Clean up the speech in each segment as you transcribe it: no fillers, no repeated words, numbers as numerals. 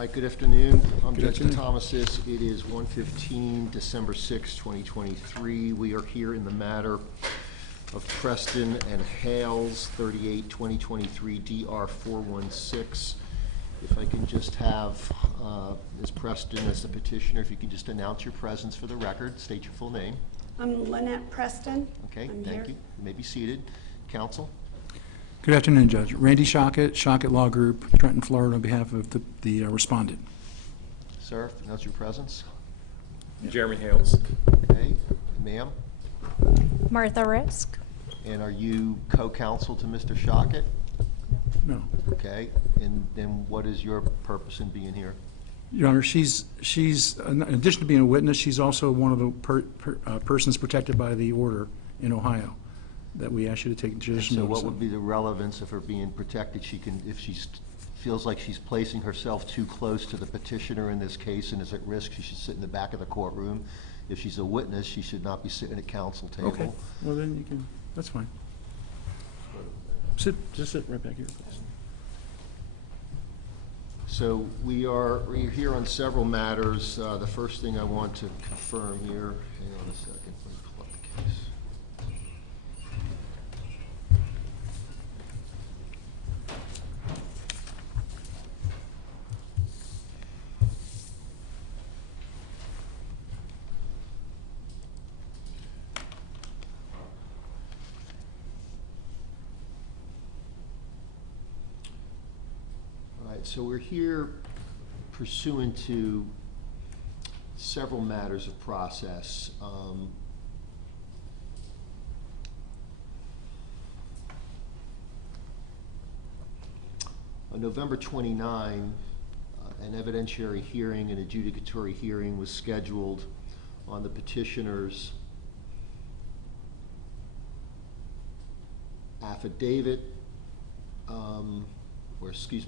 Hi, good afternoon. I'm Judge Thomasis. It is 1:15, December 6, 2023. We are here in the matter of Preston and Hales, 38-2023 DR 416. If I can just have Ms. Preston as the petitioner, if you can just announce your presence for the record, state your full name. I'm Lynette Preston. Okay, thank you. You may be seated. Counsel? Good afternoon, Judge. Randy Shockett, Shockett Law Group, Trenton, Florida, on behalf of the respondent. Sir, announce your presence. Jeremy Hales. Okay, ma'am? Martha Risk. And are you co-counsel to Mr. Shockett? No. Okay, and then what is your purpose in being here? Your Honor, she's in addition to being a witness, she's also one of the persons protected by the order in Ohio that we ask you to take judicial So notice what of. would be the relevance of her being protected? She can, if she feels like she's placing herself too close to the petitioner in this case and is at risk, she should sit in the back of the courtroom. If she's a witness, she should not be sitting at counsel table. Okay, well then you can, that's fine. Just sit right back here, please. So we're here on several matters. The first thing I want to confirm here, hang on a second, let me pull up the case. So we're here pursuant to several matters of process. On November 29, an evidentiary hearing, an adjudicatory hearing was scheduled on the petitioner's affidavit,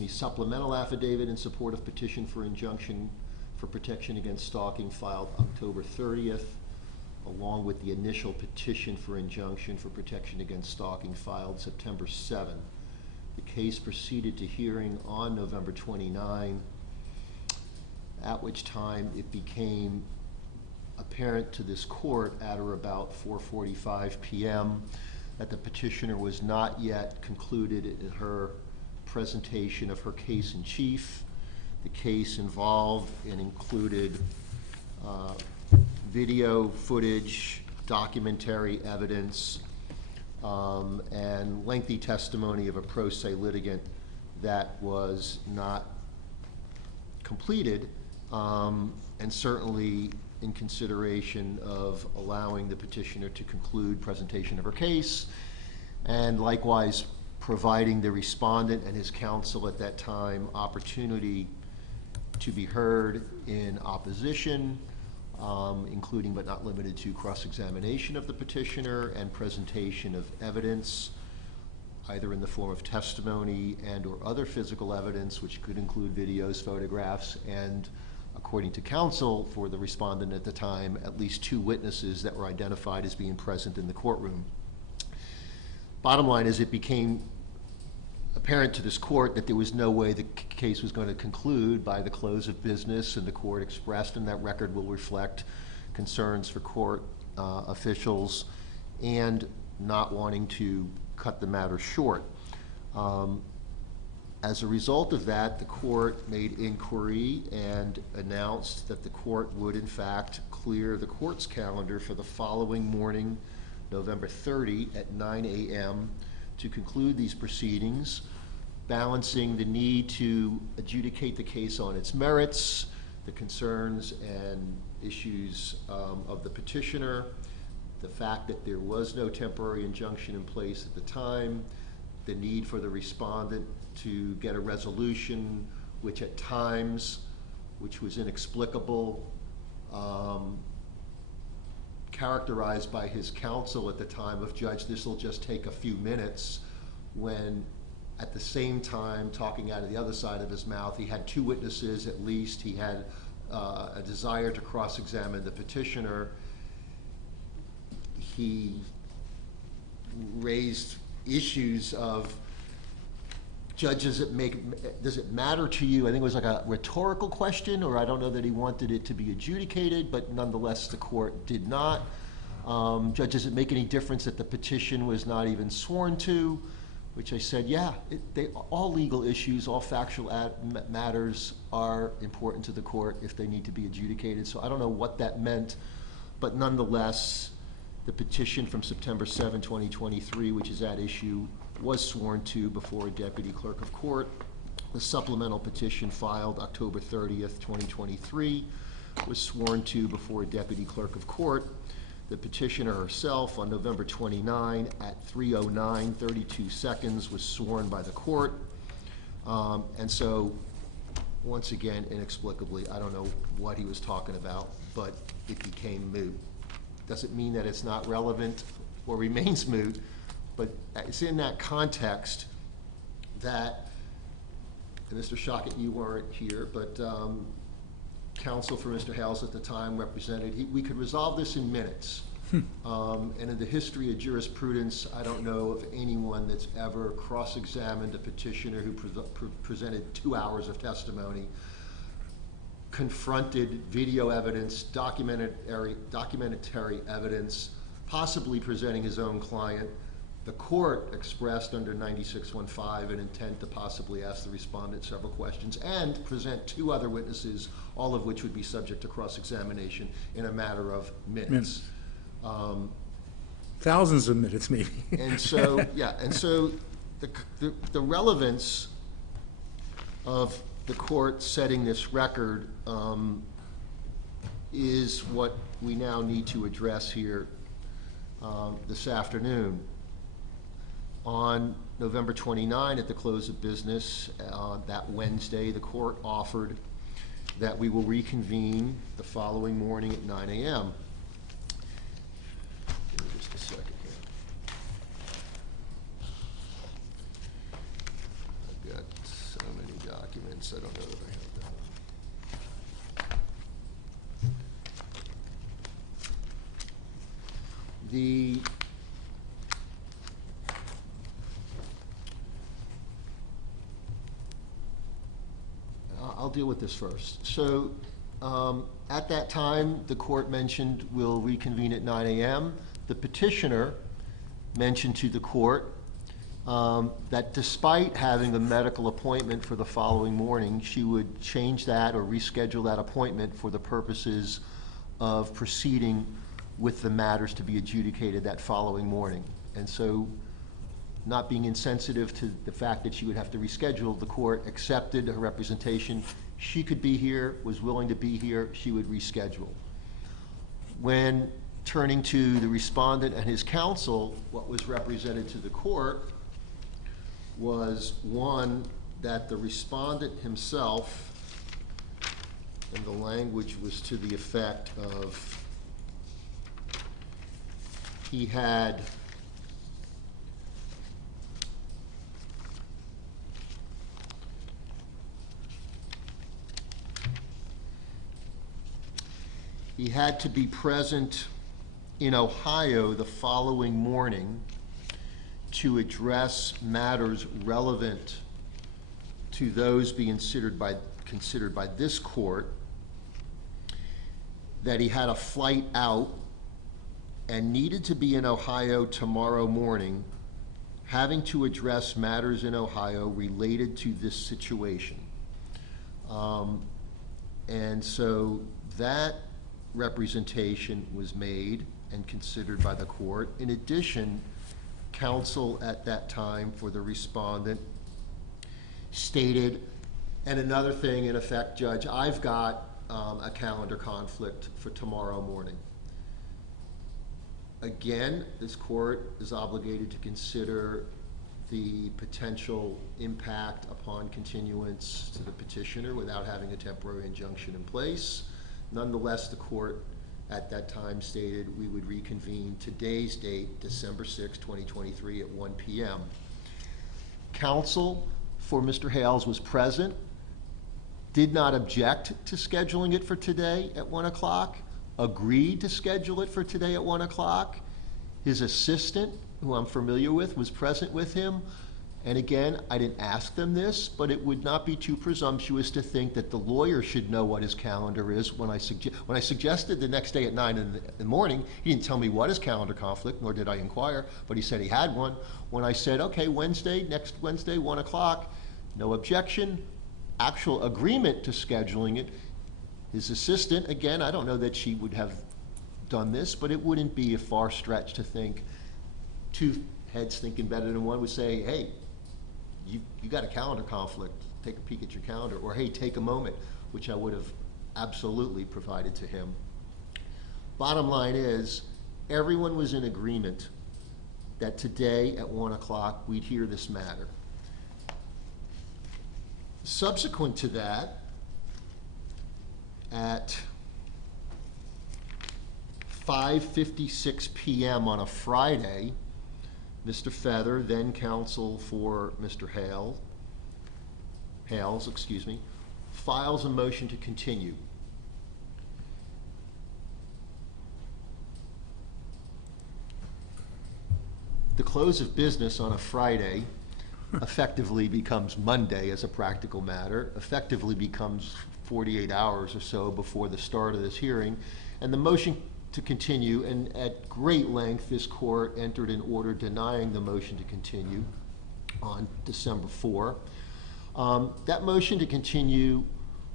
supplemental affidavit in support of petition for injunction for protection against stalking filed October 30th, along with the initial petition for injunction for protection against stalking filed September 7th. The case proceeded to hearing on November 29, at which time it became apparent to this court at or about 4:45 p.m. that the petitioner was not yet concluded in her presentation of her case in chief. The case involved and included video footage, documentary evidence, and lengthy testimony of a pro se litigant that was not completed, and certainly in consideration of allowing the petitioner to conclude presentation of her case, and likewise providing the respondent and his counsel at that time opportunity to be heard in opposition, including but not limited to cross-examination of the petitioner and presentation of evidence, either in the form of testimony and or other physical evidence, which could include videos, photographs, and according to counsel for the respondent at the time, at least 2 witnesses that were identified as being present in the courtroom. Bottom line is, it became apparent to this court that there was no way the case was going to conclude by the close of business, and the court expressed, and that record will reflect concerns for court officials and not wanting to cut the matter short. As a result of that, the court made inquiry and announced that the court would in fact clear the court's calendar for the following morning, November 30 at 9 a.m. to conclude these proceedings, balancing the need to adjudicate the case on its merits, the concerns and issues of the petitioner, the fact that there was no temporary injunction in place at the time, the need for the respondent to get a resolution which at times, which was inexplicable, characterized by his counsel at the time of, "Judge, this will just take a few minutes," when at the same time, talking out of the other side of his mouth, he had 2 witnesses at least. He had a desire to cross-examine the petitioner. He raised issues of Judge, does it matter to you? I think it was like a rhetorical question, or I don't know that he wanted it to be adjudicated, but nonetheless, the court did not. Judge, does it make any difference that the petition was not even sworn to? Which I said, yeah, all legal issues, all factual matters are important to the court if they need to be adjudicated. So I don't know what that meant, but nonetheless, the petition from September 7, 2023, which is at issue, was sworn to before a deputy clerk of court. The supplemental petition filed October 30th, 2023, was sworn to before a deputy clerk of court. The petitioner herself on November 29 at 3:09:32 seconds was sworn by the court. And so, once again, inexplicably, I don't know what he was talking about, but it became moot. Doesn't mean that it's not relevant or remains moot, but it's in that context that, and Mr. Shockett, you weren't here, but counsel for Mr. Hales at the time represented, we could resolve this in minutes. And in the history of jurisprudence, I don't know of anyone that's ever cross-examined a petitioner who presented 2 hours of testimony, confronted video evidence, documentary evidence, possibly presenting his own client. The court expressed under 9615 an intent to possibly ask the respondent several questions and present 2 other witnesses, all of which would be subject to cross-examination in a matter of minutes. Thousands of minutes, maybe. And so, yeah, and so the relevance of the court setting this record is what we now need to address here this afternoon. On November 29, at the close of business, that Wednesday, the court offered that we will reconvene the following morning at 9 a.m. Give me just a second here. I've got so many documents, I don't know that I have that. I'll deal with this first. So at that time, the court mentioned we'll reconvene at 9 a.m. The petitioner mentioned to the court that despite having a medical appointment for the following morning, she would change that or reschedule that appointment for the purposes of proceeding with the matters to be adjudicated that following morning. And so, not being insensitive to the fact that she would have to reschedule, the court accepted her representation. She could be here, was willing to be here, she would reschedule. When turning to the respondent and his counsel, what was represented to the court was, one, that the respondent himself, and the language was to the effect of, he had to be present in Ohio the following morning to address matters relevant to those being considered by this court, that he had a flight out and needed to be in Ohio tomorrow morning, having to address matters in Ohio related to this situation. And so that representation was made and considered by the court. In addition, counsel at that time for the respondent stated, and another thing in effect, Judge, I've got a calendar conflict for tomorrow morning. Again, this court is obligated to consider the potential impact upon continuance to the petitioner without having a temporary injunction in place. Nonetheless, the court at that time stated we would reconvene today's date, December 6, 2023 at 1 p.m. Counsel for Mr. Hales was present, did not object to scheduling it for today at 1 o'clock, agreed to schedule it for today at 1 o'clock. His assistant, who I'm familiar with, was present with him, And again, I didn't ask them this, but it would not be too presumptuous to think that the lawyer should know what his calendar is. When I suggested the next day at 9 in the morning, he didn't tell me what his calendar conflict, nor did I inquire, but he said he had one. When I said, okay, next Wednesday, 1 o'clock, no objection, actual agreement to scheduling it, his assistant, again, I don't know that she would have done this, but it wouldn't be a far stretch to think two heads thinking better than one would say, hey, you got a calendar conflict, take a peek at your calendar, or hey, take a moment, which I would have absolutely provided to him. Bottom line is, everyone was in agreement that today at 1 o'clock we'd hear this matter. Subsequent to that, at 5:56 p.m. on a Friday, Mr. Feather, then counsel for Mr. Hales, files a motion to continue. The close of business on a Friday effectively becomes Monday as a practical matter, effectively becomes 48 hours or so before the start of this hearing, and the motion to continue, and at great length, this court entered an order denying the motion to continue on December 4. That motion to continue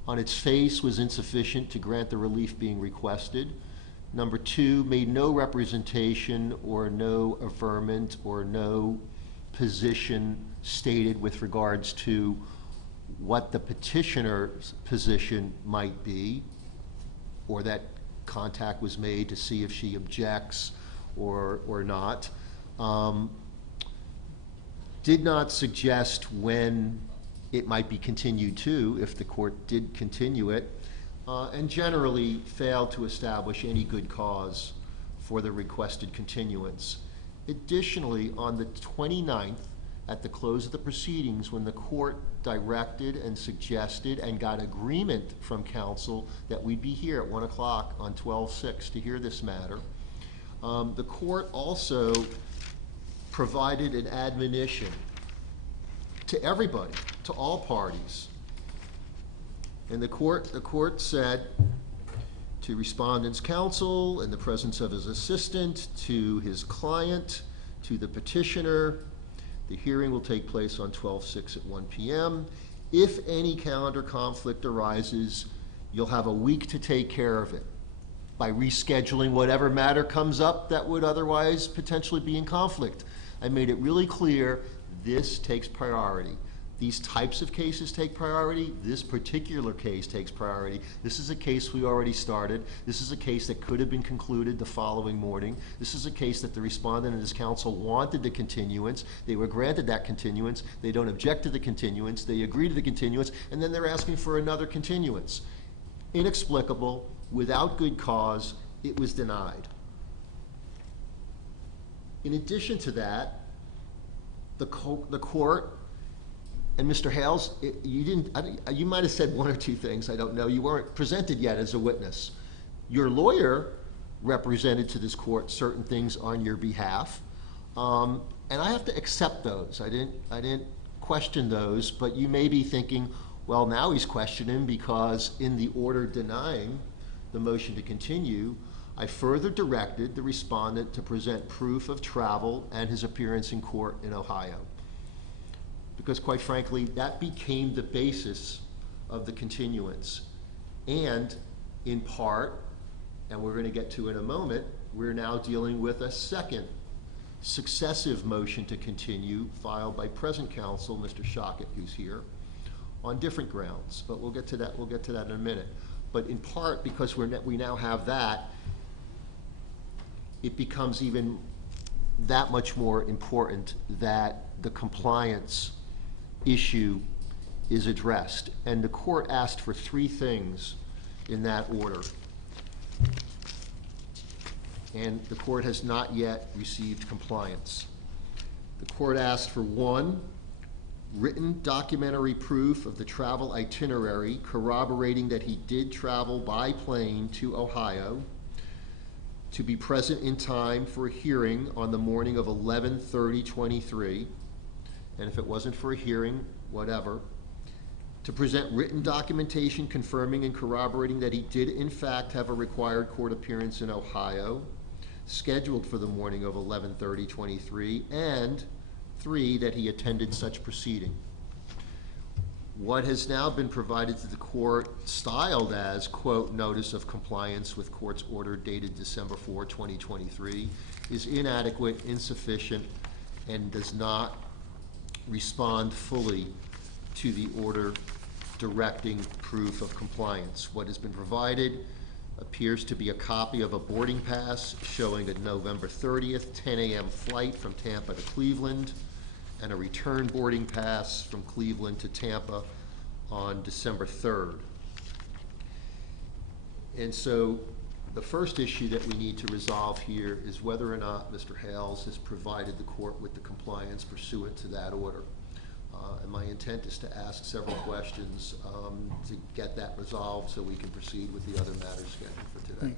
on its face was insufficient to grant the relief being requested. Number two, made no representation or no affirmment or no position stated with regards to what the petitioner's position might be, or that contact was made to see if she objects or not. Did not suggest when it might be continued to, if the court did continue it, and generally failed to establish any good cause for the requested continuance. Additionally, on the 29th, at the close of the proceedings, when the court directed and suggested and got agreement from counsel that we'd be here at 1 o'clock on 12/6 to hear this matter, the court also provided an admonition to everybody, to all parties. And the court said to Respondent's counsel, in the presence of his assistant, to his client, to the petitioner, the hearing will take place on 12/6 at 1 p.m. If any calendar conflict arises, you'll have a week to take care of it by rescheduling whatever matter comes up that would otherwise potentially be in conflict. I made it really clear, this takes priority. These types of cases take priority. This particular case takes priority. This is a case we already started. This is a case that could have been concluded the following morning. This is a case that the respondent and his counsel wanted the continuance. They were granted that continuance. They don't object to the continuance. They agree to the continuance, and then they're asking for another continuance. Inexplicable, without good cause, it was denied. In addition to that, the court, and Mr. Hales, you might have said one or two things, I don't know. You weren't presented yet as a witness. Your lawyer represented to this court certain things on your behalf, and I have to accept those. I didn't question those, but you may be thinking, well, now he's questioning because in the order denying the motion to continue, I further directed the respondent to present proof of travel and his appearance in court in Ohio. Because quite frankly, that became the basis of the continuance. And in part, and we're going to get to in a moment, we're now dealing with a second successive motion to continue filed by present counsel, Mr. Shockett, who's here, on different grounds. But we'll get to that in a minute. But in part, because we now have that, it becomes even that much more important that the compliance issue is addressed. And the court asked for three things in that order. And the court has not yet received compliance. The court asked for one, written documentary proof of the travel itinerary corroborating that he did travel by plane to Ohio, to be present in time for a hearing on the morning of 11/30/23, and if it wasn't for a hearing, whatever, to present written documentation confirming and corroborating that he did in fact have a required court appearance in Ohio, scheduled for the morning of 11/30/23, and 3, that he attended such proceeding. What has now been provided to the court, styled as, quote, notice of compliance with court's order dated December 4, 2023, is inadequate, insufficient, and does not respond fully to the order directing proof of compliance. What has been provided appears to be a copy of a boarding pass showing a November 30th, 10 a.m. flight from Tampa to Cleveland, and a return boarding pass from Cleveland to Tampa on December 3rd. And so the first issue that we need to resolve here is whether or not Mr. Hales has provided the court with the compliance pursuant to that order. And my intent is to ask several questions to get that resolved so we can proceed with the other matters scheduled for today.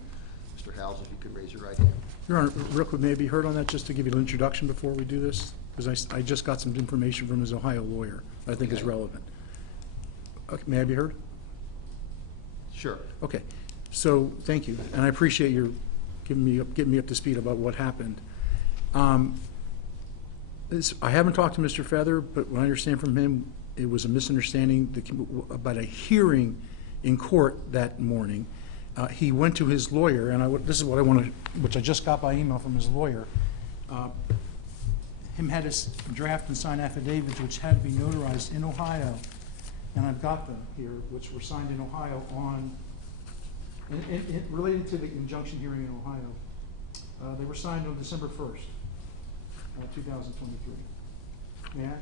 Mr. Hales, if you could raise your right hand. Your Honor, real quick, may I be heard on that, just to give you an introduction before we do this? Because I just got some information from his Ohio lawyer that I think is Okay. relevant. Okay, may I be heard? Sure. Okay, so, thank you, and I appreciate your getting me up to speed about what happened. I haven't talked to Mr. Feather, but what I understand from him, it was a misunderstanding about a hearing in court that morning. He went to his lawyer, and this is what I want to, which I just got by email from his lawyer. Him had us draft and sign affidavits which had to be notarized in Ohio, and I've got them here, which were signed in Ohio on, related to the injunction hearing in Ohio. They were signed on December 1st. 2023. May I? Show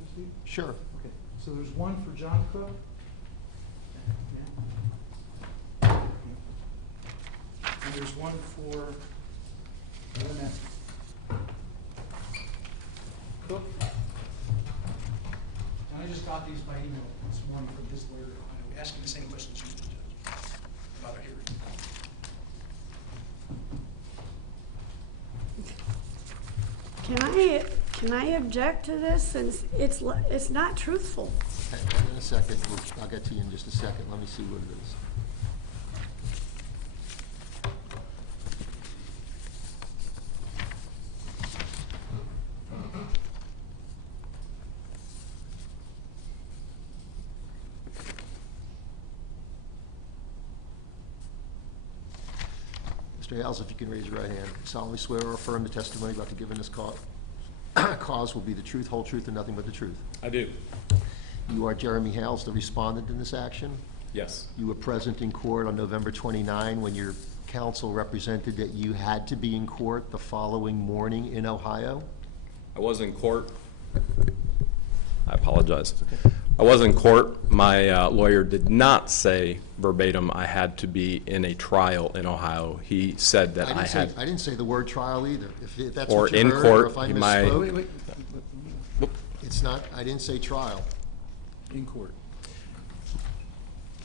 this to you? Sure. Okay, so there's one for John Cook. Yeah. And there's one for Lynette Cook. And I just got these by email this morning from his lawyer, asking the same questions you did, Judge, about a hearing. Can I object to this since it's not truthful? Okay, in a second. I'll get to you in just a second. Let me see what it is. Mr. Hales, if you can raise your right hand. Solemnly swear or affirm the testimony about to give in this cause will be the truth, whole truth, and nothing but the truth. I do. You are Jeremy Hales, the respondent in this action. Yes. You were present in court on November 29 when your counsel represented that you had to be in court the following morning in Ohio. I was in court. I apologize. I was in court. My lawyer did not say verbatim I had to be in a trial in Ohio. He said that I had. I didn't say the word trial either. If that's Or what you in heard, court, or if I my- misspoke, Wait. it's not. I didn't say trial. In court.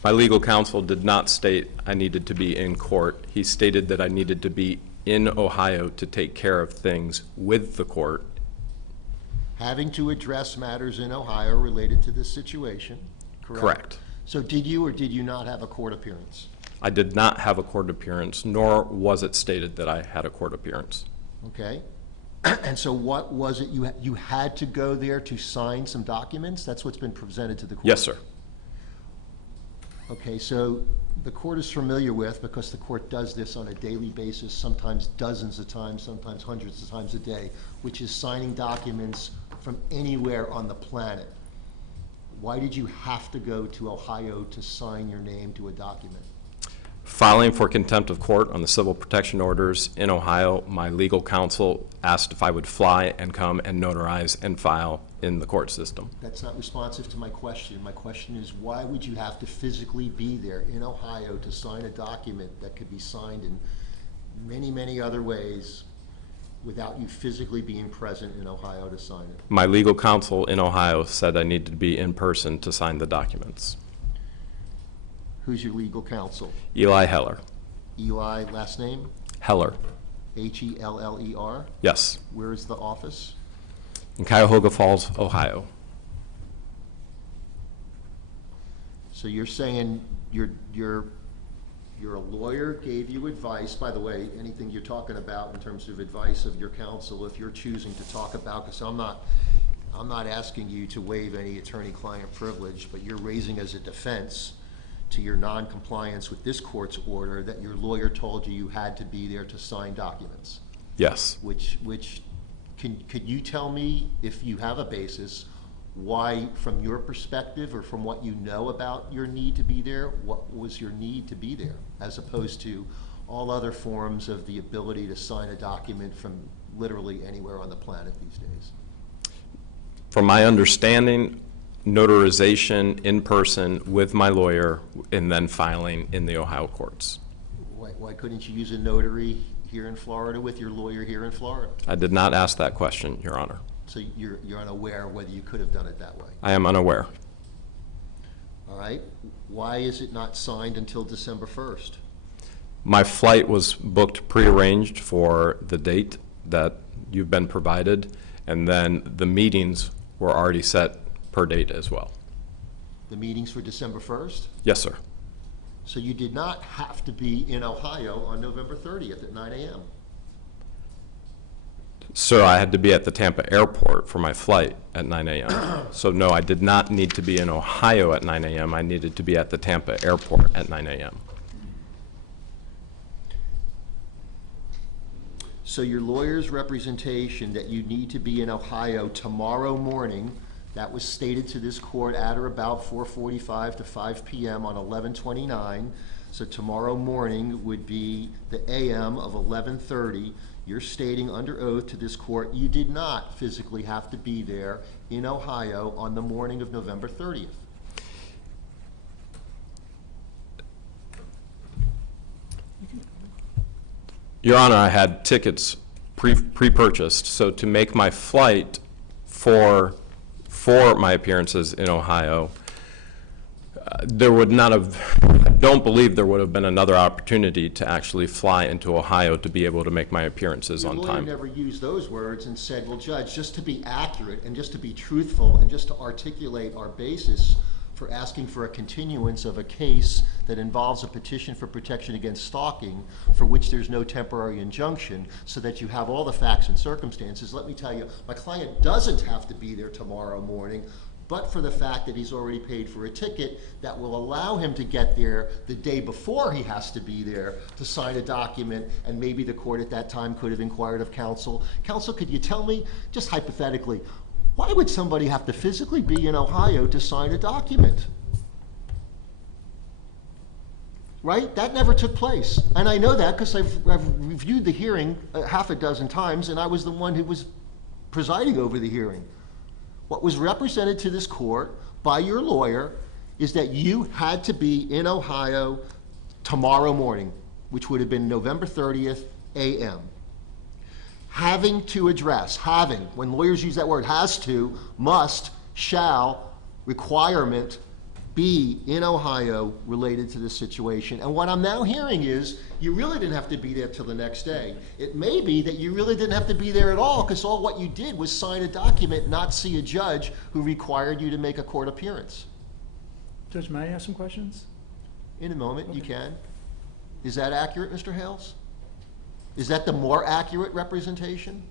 My legal counsel did not state I needed to be in court. He stated that I needed to be in Ohio to take care of things with the court. Having to address matters in Ohio related to this situation, correct? Correct. So did you or did you not have a court appearance? I did not have a court appearance, nor was it stated that I had a court appearance. Okay. And so what was it, you had to go there to sign some documents? That's what's been presented to the court? Yes, sir. Okay, so the court is familiar with, because the court does this on a daily basis, sometimes dozens of times, sometimes hundreds of times a day, which is signing documents from anywhere on the planet. Why did you have to go to Ohio to sign your name to a document? Filing for contempt of court on the civil protection orders in Ohio, my legal counsel asked if I would fly and come and notarize and file in the court system. That's not responsive to my question. My question is, why would you have to physically be there in Ohio to sign a document that could be signed in many, many other ways without you physically being present in Ohio to sign it? My legal counsel in Ohio said I needed to be in person to sign the documents. Who's your legal counsel? Eli Heller. Eli, last name? Heller. Heller? Yes. Where is the office? In Cuyahoga Falls, Ohio. So you're saying your lawyer gave you advice, by the way, anything you're talking about in terms of advice of your counsel, if you're choosing to talk about, because I'm not asking you to waive any attorney-client privilege, but you're raising as a defense to your non-compliance with this court's order that your lawyer told you you had to be there to sign documents. Yes. Could you tell me, if you have a basis, why, from your perspective or from what you know about your need to be there, what was your need to be there, as opposed to all other forms of the ability to sign a document from literally anywhere on the planet these days? From my understanding, notarization in person with my lawyer and then filing in the Ohio courts. Why couldn't you use a notary here in Florida with your lawyer here in Florida? I did not ask that question, Your Honor. So you're unaware whether you could have done it that way? I am unaware. All right. Why is it not signed until December 1st? My flight was booked prearranged for the date that you've been provided, and then the meetings were already set per date as well. The meetings for December 1st? Yes, sir. So you did not have to be in Ohio on November 30th at 9 a.m.? So I had to be at the Tampa airport for my flight at 9 a.m. So no, I did not need to be in Ohio at 9 a.m. I needed to be at the Tampa airport at 9 a.m. So your lawyer's representation that you need to be in Ohio tomorrow morning, that was stated to this court at or about 4:45 to 5 p.m. on 11/29. So tomorrow morning would be the a.m. of 11:30. You're stating under oath to this court you did not physically have to be there in Ohio on the morning of November 30th. Your Honor, I had tickets pre-purchased, so to make my flight for my appearances in Ohio, there would not have, I don't believe there would have been another opportunity to actually fly into Ohio to be able to make my appearances on Your time. lawyer never used those words and said, well, Judge, just to be accurate and just to be truthful and just to articulate our basis for asking for a continuance of a case that involves a petition for protection against stalking for which there's no temporary injunction, so that you have all the facts and circumstances. Let me tell you, my client doesn't have to be there tomorrow morning, but for the fact that he's already paid for a ticket that will allow him to get there the day before he has to be there to sign a document, and maybe the court at that time could have inquired of counsel. Counsel, could you tell me, just hypothetically, why would somebody have to physically be in Ohio to sign a document? Right? That never took place. And I know that because I've reviewed the hearing half a dozen times, and I was the one who was presiding over the hearing. What was represented to this court by your lawyer is that you had to be in Ohio tomorrow morning, which would have been November 30th, a.m. Having to address, when lawyers use that word, has to, must, shall, requirement, be in Ohio related to this situation. And what I'm now hearing is you really didn't have to be there till the next day. It may be that you really didn't have to be there at all, because all what you did was sign a document, not see a judge who required you to make a court appearance. Judge, may I ask some questions? In a moment, Okay. you can. Is that accurate, Mr. Hales? Is that the more accurate representation?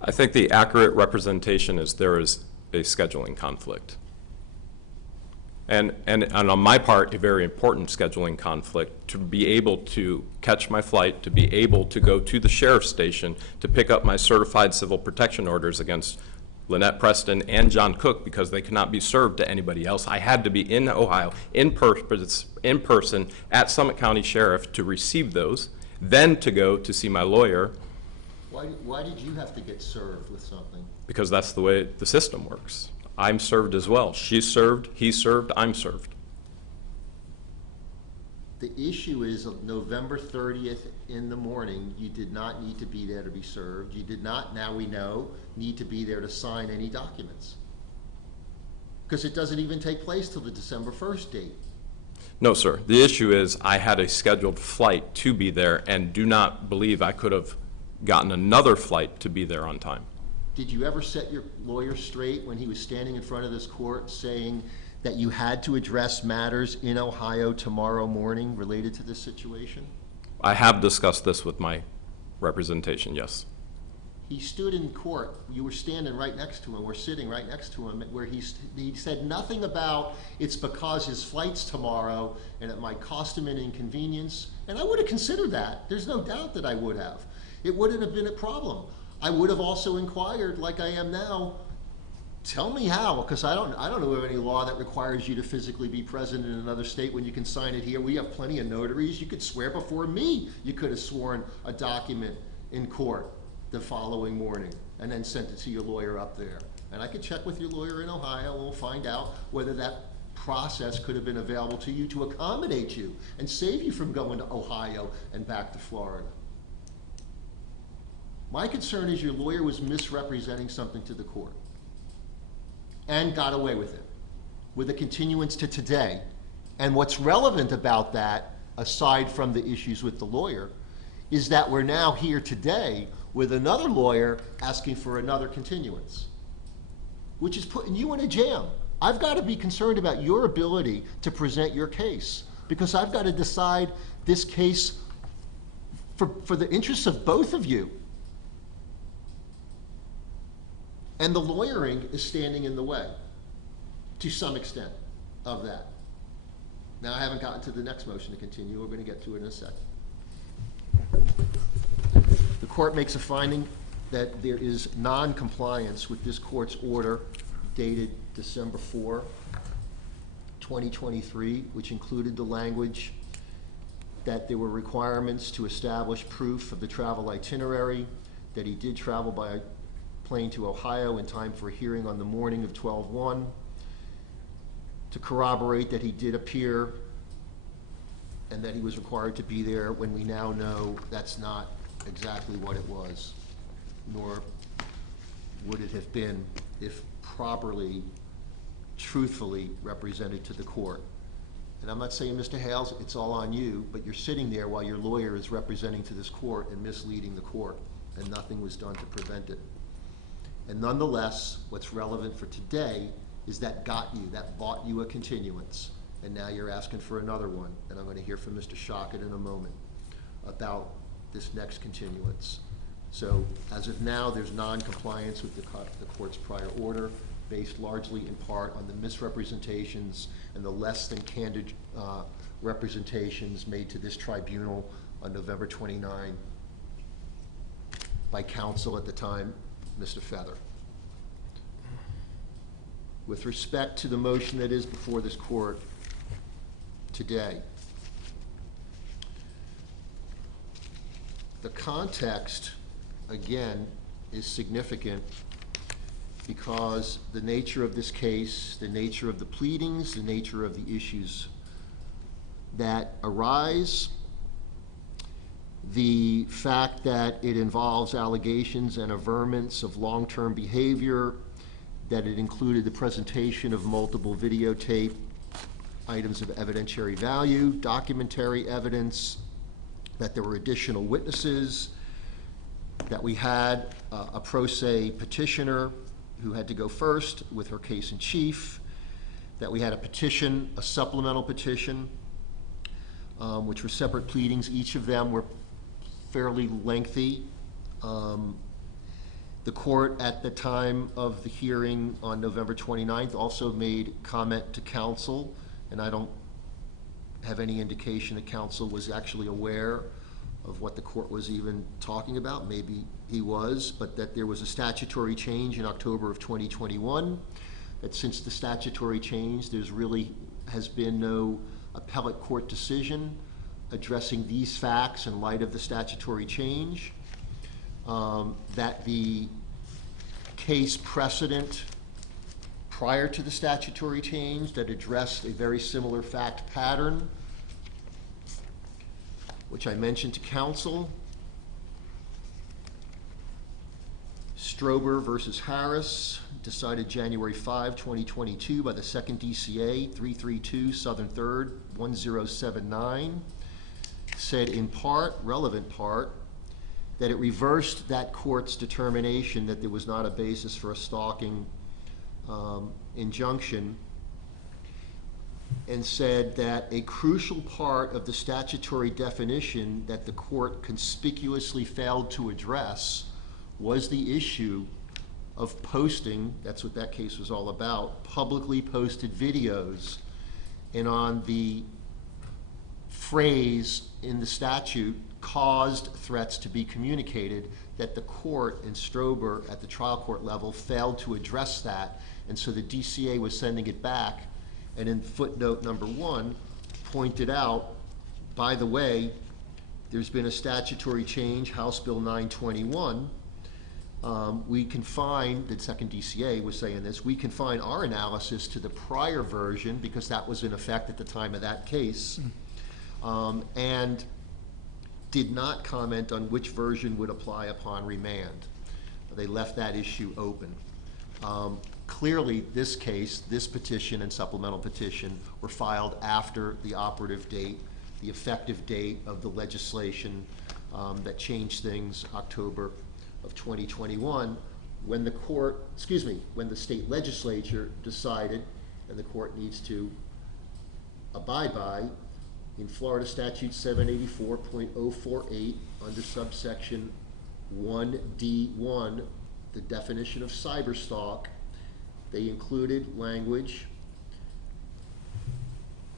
I think the accurate representation is there is a scheduling conflict. And on my part, a very important scheduling conflict, to be able to catch my flight, to be able to go to the sheriff's station to pick up my certified civil protection orders against Lynette Preston and John Cook, because they cannot be served to anybody else. I had to be in Ohio in person at Summit County Sheriff to receive those, then to go to see my lawyer. Why did you have to get served with something? Because that's the way the system works. I'm served as well. She's served, he's served, I'm served. The issue is of November 30th in the morning, you did not need to be there to be served. You did not, now we know, need to be there to sign any documents. Because it doesn't even take place till the December 1st date. No, sir. The issue is I had a scheduled flight to be there and do not believe I could have gotten another flight to be there on time. did you ever set your lawyer straight when he was standing in front of this court saying that you had to address matters in Ohio tomorrow morning related to this situation? I have discussed this with my representation, yes. He stood in court, you were standing right next to him, we're sitting right next to him, where he said nothing about it's because his flight's tomorrow and it might cost him an inconvenience. And I would have considered that. There's no doubt that I would have. It wouldn't have been a problem. I would have also inquired, like I am now, tell me how, because I don't know of any law that requires you to physically be present in another state when you can sign it here. We have plenty of notaries. You could swear before me. You could have sworn a document in court the following morning and then sent it to your lawyer up there. And I could check with your lawyer in Ohio and we'll find out whether that process could have been available to you to accommodate you and save you from going to Ohio and back to Florida. My concern is your lawyer was misrepresenting something to the court and got away with it with a continuance to today. And what's relevant about that, aside from the issues with the lawyer, is that we're now here today with another lawyer asking for another continuance, which is putting you in a jam. I've got to be concerned about your ability to present your case, because I've got to decide this case for the interests of both of you. And the lawyering is standing in the way, to some extent, of that. Now, I haven't gotten to the next motion to continue. We're going to get to it in a second. The court makes a finding that there is non-compliance with this court's order dated December 4, 2023, which included the language that there were requirements to establish proof of the travel itinerary, that he did travel by plane to Ohio in time for a hearing on the morning of 12/1, to corroborate that he did appear and that he was required to be there, when we now know that's not exactly what it was, nor would it have been if properly, truthfully represented to the court. And I'm not saying, Mr. Hales, it's all on you, but you're sitting there while your lawyer is representing to this court and misleading the court, and nothing was done to prevent it. And nonetheless, what's relevant for today is that bought you a continuance, and now you're asking for another one. And I'm going to hear from Mr. Shockett in a moment about this next continuance. So as of now, there's non-compliance with the court's prior order, based largely in part on the misrepresentations and the less than candid representations made to this tribunal on November 29 by counsel at the time, Mr. Feather. With respect to the motion that is before this court today, the context, again, is significant because the nature of this case, the nature of the pleadings, the nature of the issues that arise, the fact that it involves allegations and averments of long-term behavior, that it included the presentation of multiple videotape items of evidentiary value, documentary evidence, that there were additional witnesses, that we had a pro se petitioner who had to go first with her case in chief, that we had a petition, a supplemental petition, which were separate pleadings. Each of them were fairly lengthy. The court at the time of the hearing on November 29th also made comment to counsel, and I don't have any indication that counsel was actually aware of what the court was even talking about. Maybe he was, but that there was a statutory change in October of 2021, that since the statutory change, there's really has been no appellate court decision addressing these facts in light of the statutory change, that the case precedent prior to the statutory change that addressed a very similar fact pattern, which I mentioned to counsel, Strober versus Harris, decided January 5, 2022 by the 2nd DCA, 332 Southern 3rd, 1079, said in part, relevant part, that it reversed that court's determination that there was not a basis for a stalking injunction, and said that a crucial part of the statutory definition that the court conspicuously failed to address was the issue of posting, that's what that case was all about, publicly posted videos. And on the phrase in the statute, caused threats to be communicated, that the court in Strober at the trial court level failed to address that, and so the DCA was sending it back, and in footnote number 1 pointed out, by the way, there's been a statutory change, House Bill 921. We confine, the second DCA was saying this, we confine our analysis to the prior version because that was in effect at the time of that case, and did not comment on which version would apply upon remand. They left that issue open. Clearly, this case, this petition and supplemental petition were filed after the operative date, the effective date of the legislation that changed things October of 2021, when the court, when the state legislature decided, and the court needs to abide by, in Florida Statute 784.048, under subsection 1D1, the definition of cyberstalk, they included language.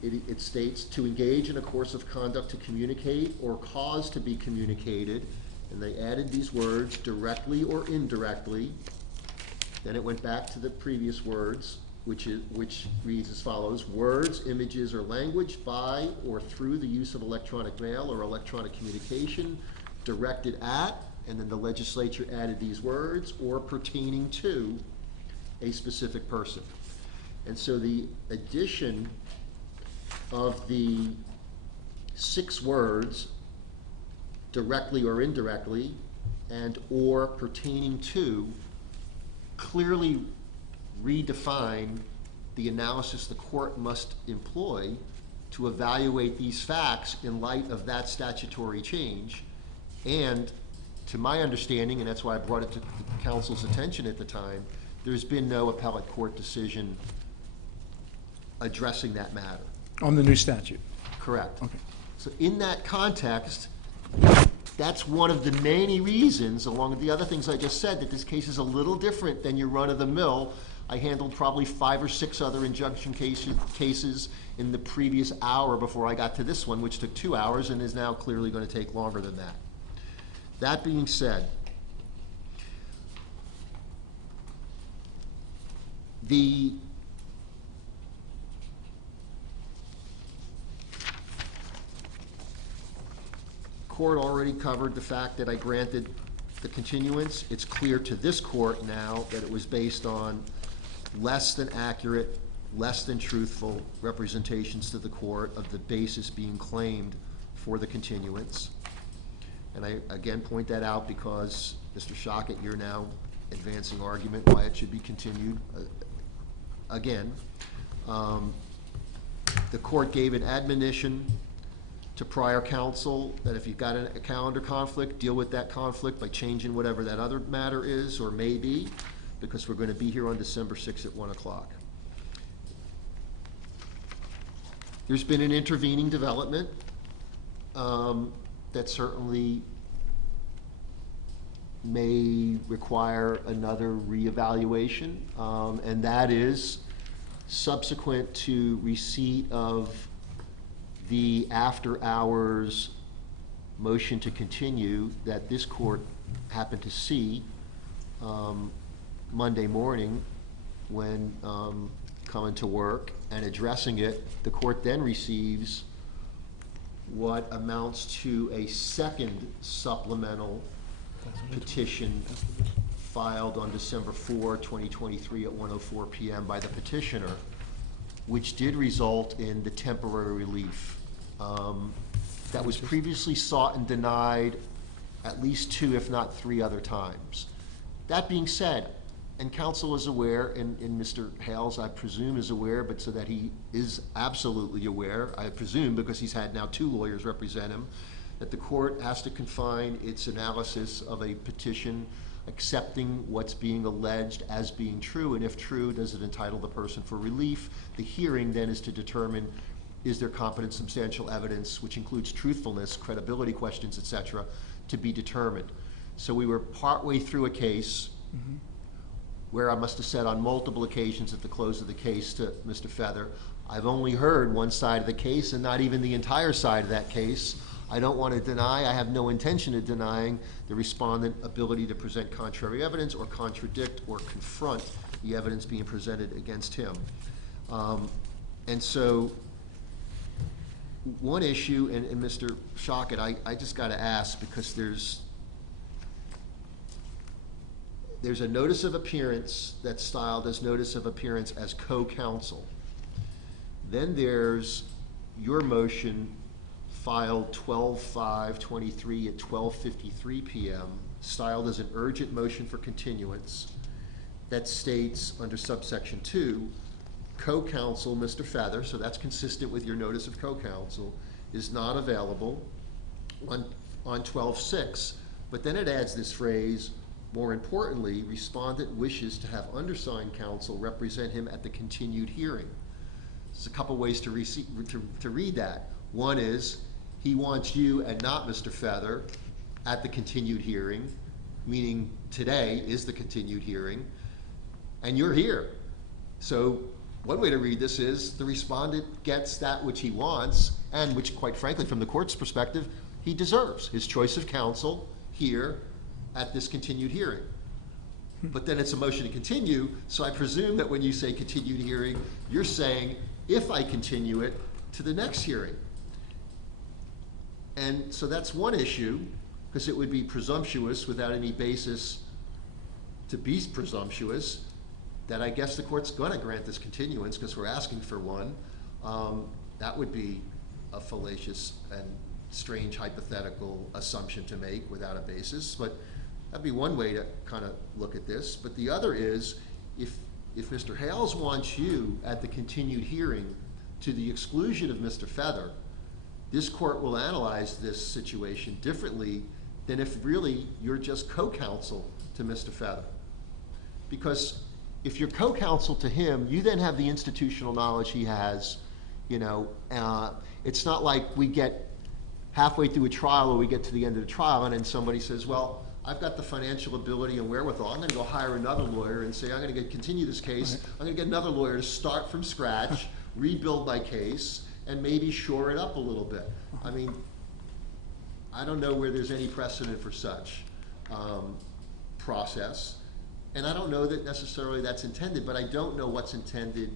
It states, to engage in a course of conduct to communicate or cause to be communicated, and they added these words, directly or indirectly. Then it went back to the previous words, which reads as follows: words, images, or language by or through the use of electronic mail or electronic communication directed at, and then the legislature added these words, or pertaining to a specific person. And so the addition of the 6 words, directly or indirectly, and or pertaining to, clearly redefine the analysis the court must employ to evaluate these facts in light of that statutory change. And to my understanding, and that's why I brought it to the counsel's attention at the time, there's been no appellate court decision addressing that matter. On the new statute? Correct. Okay. So in that context, that's one of the many reasons, along with the other things I just said, that this case is a little different than your run-of-the-mill. I handled probably 5 or 6 other injunction cases in the previous hour before I got to this one, which took 2 hours and is now clearly going to take longer than that. That being said, the court already covered the fact that I granted the continuance. It's clear to this court now that it was based on less than accurate, less than truthful representations to the court of the basis being claimed for the continuance. And I again point that out because, Mr. Shockett, you're now advancing argument why it should be continued. Again, the court gave an admonition to prior counsel that if you've got a calendar conflict, deal with that conflict by changing whatever that other matter is or may be, because we're going to be here on December 6th at 1 o'clock. There's been an intervening development that certainly may require another reevaluation, and that is subsequent to receipt of the after-hours motion to continue that this court happened to see Monday morning when coming to work and addressing it. The court then receives what amounts to a second supplemental petition filed on December 4, 2023 at 1:04 p.m. by the petitioner, which did result in the temporary relief that was previously sought and denied at least 2, if not 3 other times. That being said, and counsel is aware, and Mr. Hales, I presume, is aware, but so that he is absolutely aware, I presume, because he's had now 2 lawyers represent him, that the court has to confine its analysis of a petition accepting what's being alleged as being true, and if true, does it entitle the person for relief? The hearing then is to determine, is there competent substantial evidence, which includes truthfulness, credibility questions, etc., to be determined. So we were partway through a case where I must have said on multiple occasions at the close of the case to Mr. Feather, I've only heard one side of the case and not even the entire side of that case. I don't want to deny, I have no intention of denying the respondent ability to present contrary evidence or contradict or confront the evidence being presented against him. And so one issue, and Mr. Shockett, I just got to ask, because there's a notice of appearance that's styled as notice of appearance as co-counsel. Then there's your motion filed 12/5/23 at 12:53 p.m., styled as an urgent motion for continuance that states under subsection 2, co-counsel Mr. Feather, so that's consistent with your notice of co-counsel, is not available on 12/6. But then it adds this phrase, more importantly, respondent wishes to have undersigned counsel represent him at the continued hearing. There's a couple ways to read that. One is, he wants you and not Mr. Feather at the continued hearing, meaning today is the continued hearing, and you're here. So one way to read this is the respondent gets that which he wants, and which, quite frankly, from the court's perspective, he deserves, his choice of counsel here at this continued hearing. But then it's a motion to continue, so I presume that when you say continued hearing, you're saying, if I continue it to the next hearing. And so that's one issue, because it would be presumptuous without any basis to be presumptuous, that I guess the court's gonna grant this continuance because we're asking for one. That would be a fallacious and strange hypothetical assumption to make without a basis, but that'd be one way to kind of look at this. But the other is, if Mr. Hales wants you at the continued hearing to the exclusion of Mr. Feather, this court will analyze this situation differently than if really you're just co-counsel to Mr. Feather. Because if you're co-counsel to him, you then have the institutional knowledge he has. You know, it's not like we get halfway through a trial or we get to the end of the trial and then somebody says, well, I've got the financial ability and wherewithal, I'm gonna go hire another lawyer and say, I'm gonna continue this case, I'm gonna get another lawyer to start from scratch, rebuild my case, and maybe shore it up a little bit. I mean, I don't know where there's any precedent for such process, and I don't know that necessarily that's intended, but I don't know what's intended,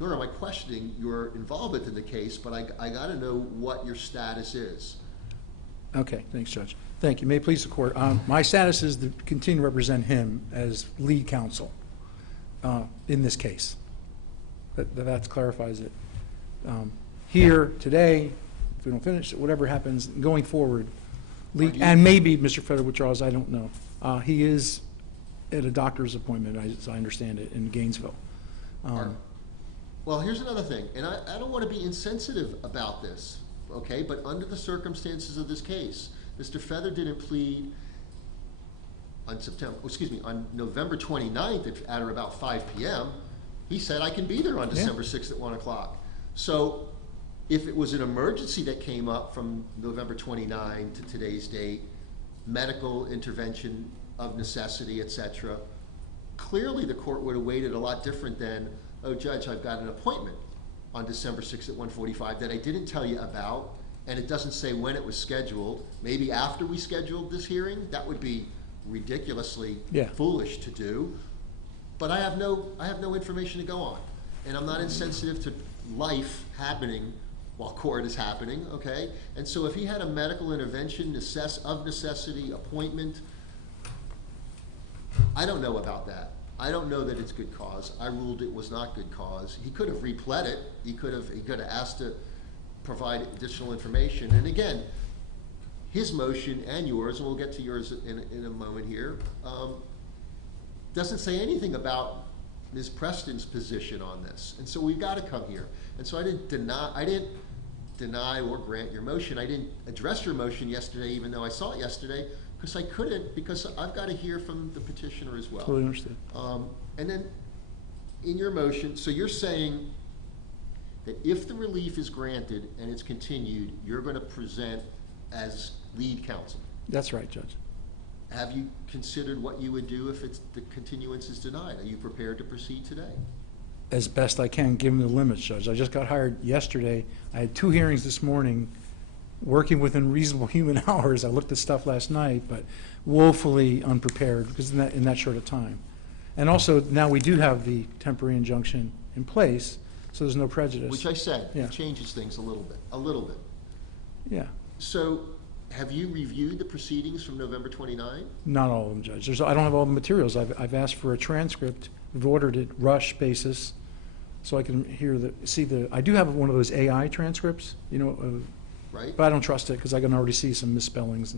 nor am I questioning your involvement in the case, but I gotta know what your status is. Okay, thanks, Judge. Thank you. May it please the court. My status is to continue to represent him as lead counsel in this case. That clarifies it. Here, today, if we don't finish it, whatever happens going forward, and maybe Mr. Feather withdraws, I don't know. He is at a doctor's appointment, as I understand it, in Gainesville. Well, here's another thing, and I don't want to be insensitive about this, okay? But under the circumstances of this case, Mr. Feather didn't plead on November 29th at or about 5 p.m. He said, I can be there on December 6th at 1 o'clock. So if it was an emergency that came up from November 29 to today's date, medical intervention of necessity, etc., clearly the court would have waited a lot different than, oh, Judge, I've got an appointment on December 6th at 1:45 that I didn't tell you about, and it doesn't say when it was scheduled. Maybe after we scheduled this hearing, that would be ridiculously foolish to do. But I have no information to go on, and I'm not insensitive to life happening while court is happening, okay? And so if he had a medical intervention of necessity appointment, I don't know about that. I don't know that it's good cause. I ruled it was not good cause. He could have repled it. He could have asked to provide additional information. And again, his motion and yours, and we'll get to yours in a moment here, doesn't say anything about Ms. Preston's position on this. And so we've got to come here. And so I didn't deny or grant your motion. I didn't address your motion yesterday, even though I saw it yesterday, because I couldn't, because I've got to hear from the petitioner as well. Totally understood. And then, in your motion, so you're saying that if the relief is granted and it's continued, you're going to present as lead counsel. That's right, Judge. Have you considered what you would do if the continuance is denied? Are you prepared to proceed today? As best I can, given the limits, Judge. I just got hired yesterday. I had 2 hearings this morning, working within reasonable human hours. I looked at stuff last night, but woefully unprepared because in that short a time. And also, now we do have the temporary injunction in place, so there's no prejudice. Which I said, Yeah. it changes things a little bit. Yeah, So, have you reviewed the proceedings from November 29? not all of them, Judge. I don't have all the materials. I've asked for a transcript. We've ordered it rush basis, so I can see the. I do have one of those AI transcripts, Right? but I don't trust it because I can already see some misspellings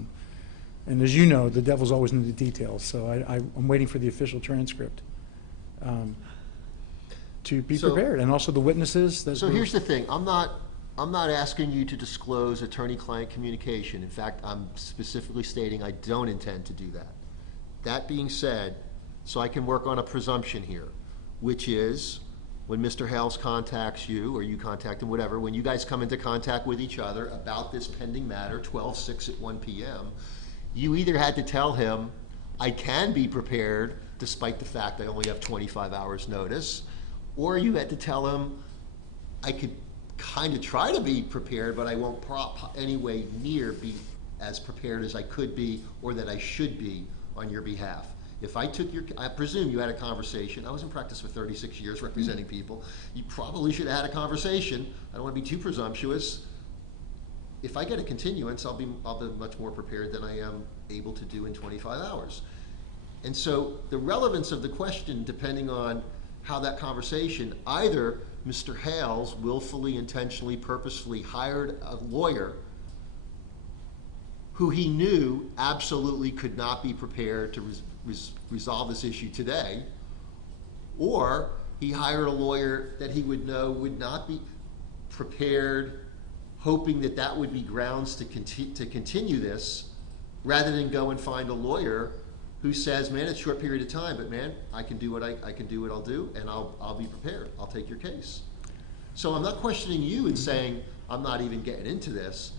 and as you know, the devil's always in the details. So I'm waiting for the official transcript to be So- prepared, and also the witnesses. So here's the thing, I'm not asking you to disclose attorney-client communication. In fact, I'm specifically stating I don't intend to do that. That being said, so I can work on a presumption here, which is when Mr. Hales contacts you, or you contact him, whatever, when you guys come into contact with each other about this pending matter, 12/6 at 1 p.m., you either had to tell him, I can be prepared despite the fact I only have 25 hours notice, or you had to tell him, I could kind of try to be prepared, but I won't anyway near be as prepared as I could be or that I should be on your behalf. If I took I presume you had a conversation. I was in practice for 36 years representing people. You probably should have had a conversation. I don't want to be too presumptuous. If I get a continuance, I'll be much more prepared than I am able to do in 25 hours. And so the relevance of the question, depending on how that conversation, either Mr. Hales willfully, intentionally, purposefully hired a lawyer who he knew absolutely could not be prepared to resolve this issue today, or he hired a lawyer that he would know would not be prepared, hoping that that would be grounds to continue this, rather than go and find a lawyer who says, man, it's a short period of time, but man, I can do what I'll do, and I'll be prepared. I'll take your case. So I'm not questioning you and saying I'm not even getting into this,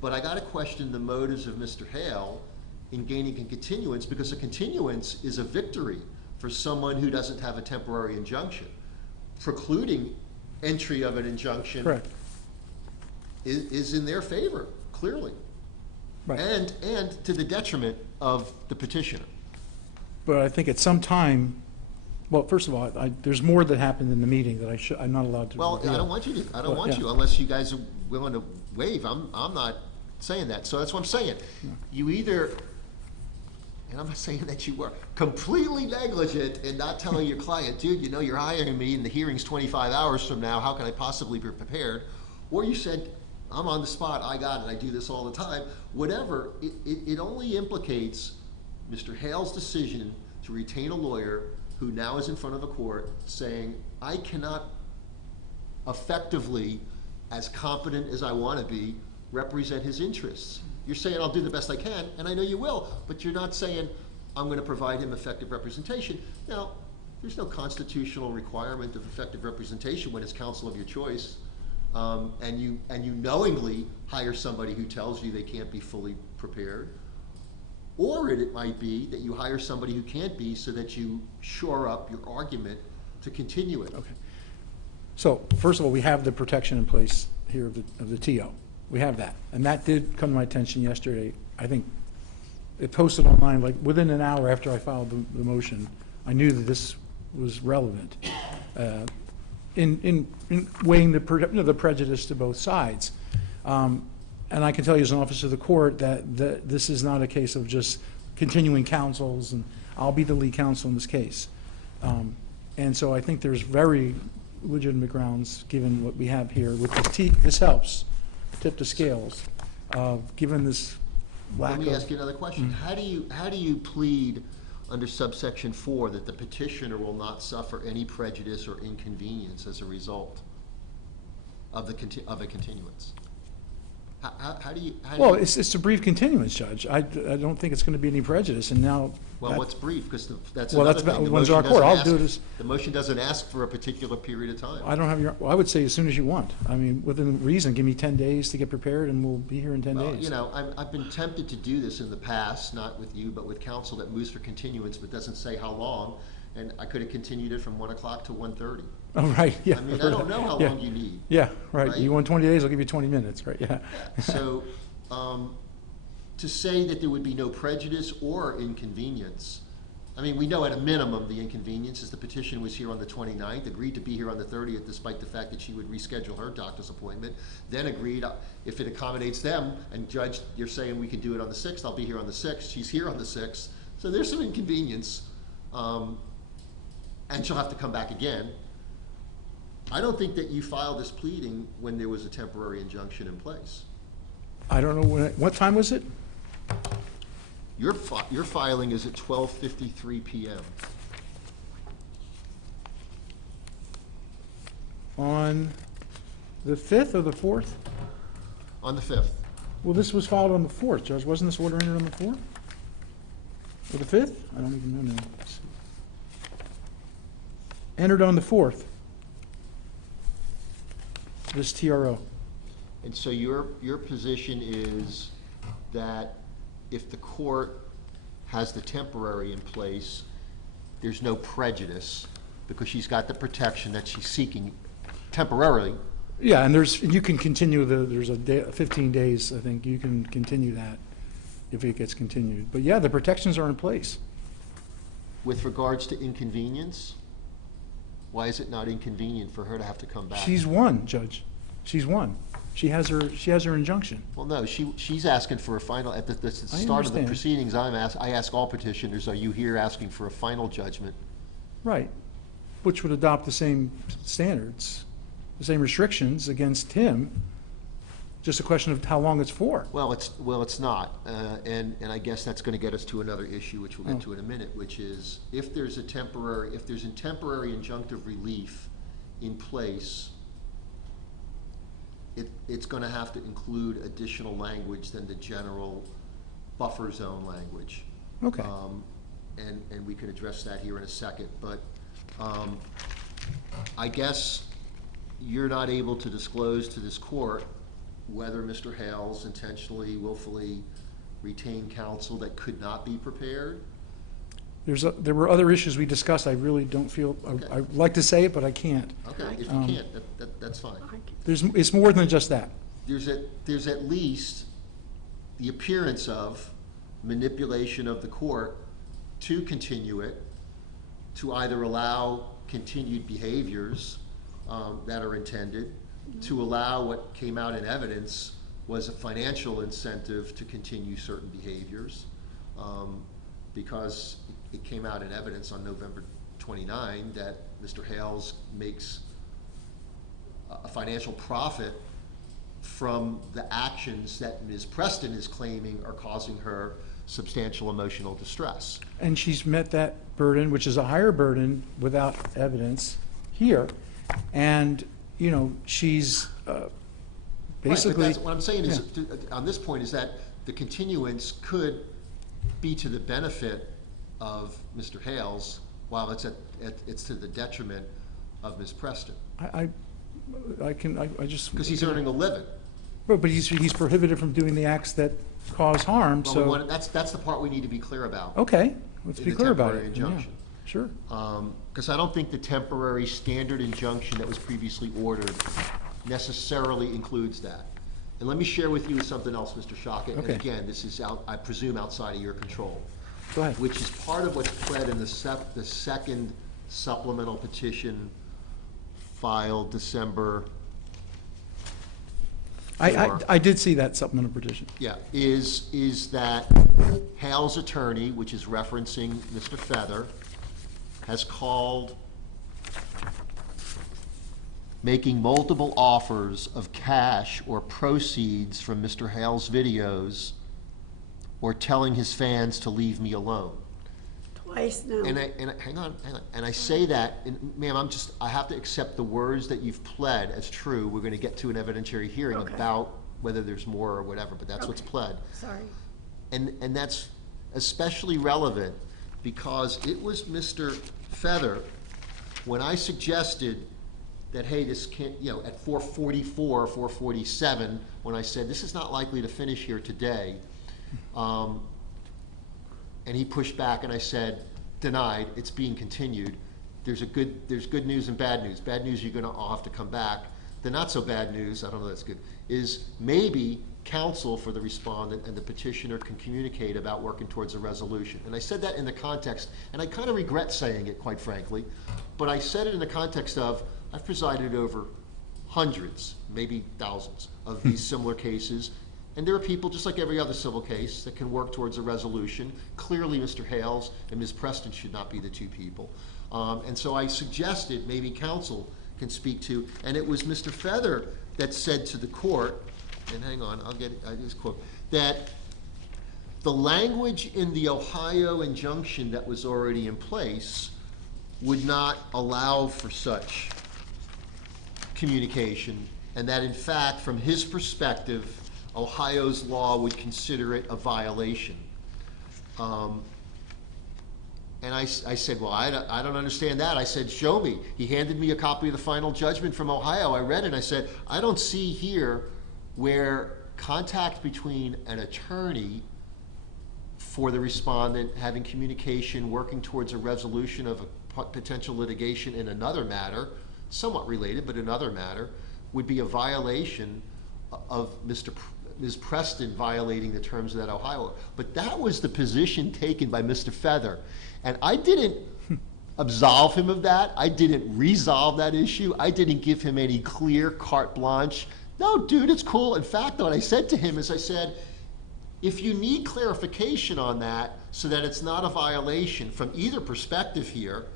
but I got to question the motives of Mr. Hale in gaining a continuance, because a continuance is a victory for someone who doesn't have a temporary injunction. Precluding entry of an injunction Correct. is in their favor, clearly. Right. And to the detriment of the petitioner. But I think at some time, well, first of all, there's more that happened in the meeting that I'm not allowed to Well, reveal. I don't want you to, Yeah. unless you guys are willing to waive. I'm not saying that. So that's what I'm saying. You either, and I'm not saying that you were completely negligent in not telling your client, dude, you're hiring me and the hearing's 25 hours from now, how can I possibly be prepared? Or you said, I'm on the spot, I got it, I do this all the time. Whatever, it only implicates Mr. Hale's decision to retain a lawyer who now is in front of a court saying, I cannot effectively, as competent as I want to be, represent his interests. You're saying I'll do the best I can, and I know you will, but you're not saying I'm going to provide him effective representation. Now, there's no constitutional requirement of effective representation when it's counsel of your choice, and you knowingly hire somebody who tells you they can't be fully prepared. Or it might be that you hire somebody who can't be so that you shore up your argument to continue it. Okay. So, first of all, we have the protection in place here of the TO. We have that. And that did come to my attention yesterday. I think it posted online like within an hour after I filed the motion. I knew that this was relevant in weighing the prejudice to both sides. And I can tell you as an officer of the court that this is not a case of just continuing counsels and I'll be the lead counsel in this case. And so I think there's very legitimate grounds, given what we have here with this helps tip the scales, given this lack of. Let me ask you another question. How do you plead under subsection 4 that the petitioner will not suffer any prejudice or inconvenience as a result? of a continuance? How do you? Well, it's a brief continuance, Judge. I don't think it's going to be any prejudice, and now. Well, what's brief? Because that's Well, another that's thing. The when's motion our court. doesn't I'll do ask- this. The motion doesn't ask for a particular period of time. I don't have your, well, I would say as soon as you want. I mean, within reason, give me 10 days to get prepared, and we'll be here in 10 Well, days. you know, I've been tempted to do this in the past, not with you, but with counsel that moves for continuance, but doesn't say how long, and I could have continued it from 1 o'clock to 1:30. Oh, right, yeah. I mean, I don't know how Yeah. long you need. Yeah, right. Right? You want 20 days, I'll give you 20 minutes, right, yeah. So, to say that there would be no prejudice or inconvenience, I mean, we know at a minimum the inconvenience is the petition was here on the 29th, agreed to be here on the 30th despite the fact that she would reschedule her doctor's appointment, then agreed if it accommodates them, and Judge, you're saying we can do it on the 6th, I'll be here on the 6th, she's here on the 6th, so there's some inconvenience, and she'll have to come back again. I don't think that you filed this pleading when there was a temporary injunction in place. I don't know, what time was it? Your filing is at 12:53 PM. On the 5th or the 4th? On the 5th. Well, this was filed on the 4th, Judge. Wasn't this order entered on the 4th? Or the 5th? I don't even know now. Let's see. Entered on the 4th. This TRO. And so your position is that if the court has the temporary in place, there's no prejudice because she's got the protection that she's seeking temporarily. Yeah, and you can continue there's a day, 15 days, I think, you can continue that if it gets continued. But yeah, the protections are in place. With regards to inconvenience, why is it not inconvenient for her to have to come back? She's won, Judge. She's won. She has her injunction. Well, no, she's asking for a final, at the start of the understand. proceedings, I ask all petitioners, are you here asking for a final judgment? Right. Which would adopt the same standards, the same restrictions against him. Just a question of how long it's for. Well, it's not, and I guess that's gonna get us to another issue, which we'll get to in a minute, which is, if there's a temporary injunctive relief in place, it's gonna have to include additional language than the general buffer zone language. Okay. And we can address that here in a second, but, I guess you're not able to disclose to this court whether Mr. Hales intentionally, willfully retained counsel that could not be prepared? There were other issues we discussed. I really don't feel, Okay. I'd like to say it, but I can't. Okay, if you can't, that's fine. It's more than just that. There's at least the appearance of manipulation of the court to continue it, to either allow continued behaviors that are intended, to allow what came out in evidence was a financial incentive to continue certain behaviors, because it came out in evidence on November 29 that Mr. Hales makes a financial profit from the actions that Ms. Preston is claiming are causing her substantial emotional distress. And she's met that burden, which is a higher burden without evidence here. And, you know, she's basically. Right, but what I'm saying is, on this point, is that the continuance could be to the benefit of Mr. Hales, while it's to the detriment of Ms. Preston. I just. Because he's earning a living. But he's prohibited from doing the acts that cause harm, Well, so. that's the part we need to be clear about. Okay, let's in be the clear about it. temporary Yeah, injunction. Sure. Because I don't think the temporary standard injunction that was previously ordered necessarily includes that. And let me share with you something else, Mr. Shaka. And Okay. again, this is, I presume, outside of your control. Go ahead. Which is part of what's pled in the second supplemental petition filed December. I did see that supplemental petition. Yeah, is that Hale's attorney, which is referencing Mr. Feather, has called making multiple offers of cash or proceeds from Mr. Hale's videos, or telling his fans to leave me alone. twice now. hang on, and I say that, and ma'am, I have to accept the words that you've pled as true. We're gonna get to an evidentiary hearing Okay. about whether there's more or whatever, but that's what's Okay. pled. Sorry. And that's especially relevant because it was Mr. Feather, when I suggested that, hey, this can't, at 4:44, 4:47, when I said, this is not likely to finish here today, and he pushed back and I said, denied, it's being continued. There's good news and bad news. Bad news, you're gonna all have to come back. The not so bad news, I don't know if that's good, is maybe counsel for the respondent and the petitioner can communicate about working towards a resolution. And I said that in the context, and I kind of regret saying it, quite frankly, but I said it in the context of, I've presided over hundreds, maybe thousands, of these similar cases, and there are people, just like every other civil case, that can work towards a resolution. Clearly, Mr. Hales and Ms. Preston should not be the two people. And so I suggested maybe counsel can speak to, and it was Mr. Feather that said to the court, and hang on, I just quote, that the language in the Ohio injunction that was already in place would not allow for such communication, and that in fact, from his perspective, Ohio's law would consider it a violation. And I said, well, I don't understand that. I said, show me. He handed me a copy of the final judgment from Ohio. I read it, and I said, I don't see here where contact between an attorney for the respondent having communication, working towards a resolution of a potential litigation in another matter, somewhat related, but another matter, would be a violation of Ms. Preston violating the terms of that Ohio. But that was the position taken by Mr. Feather. And I didn't absolve him of that. I didn't resolve that issue. I didn't give him any clear carte blanche. No, dude, it's cool. In fact, what I said to him is I said, if you need clarification on that so that it's not a violation from either perspective here,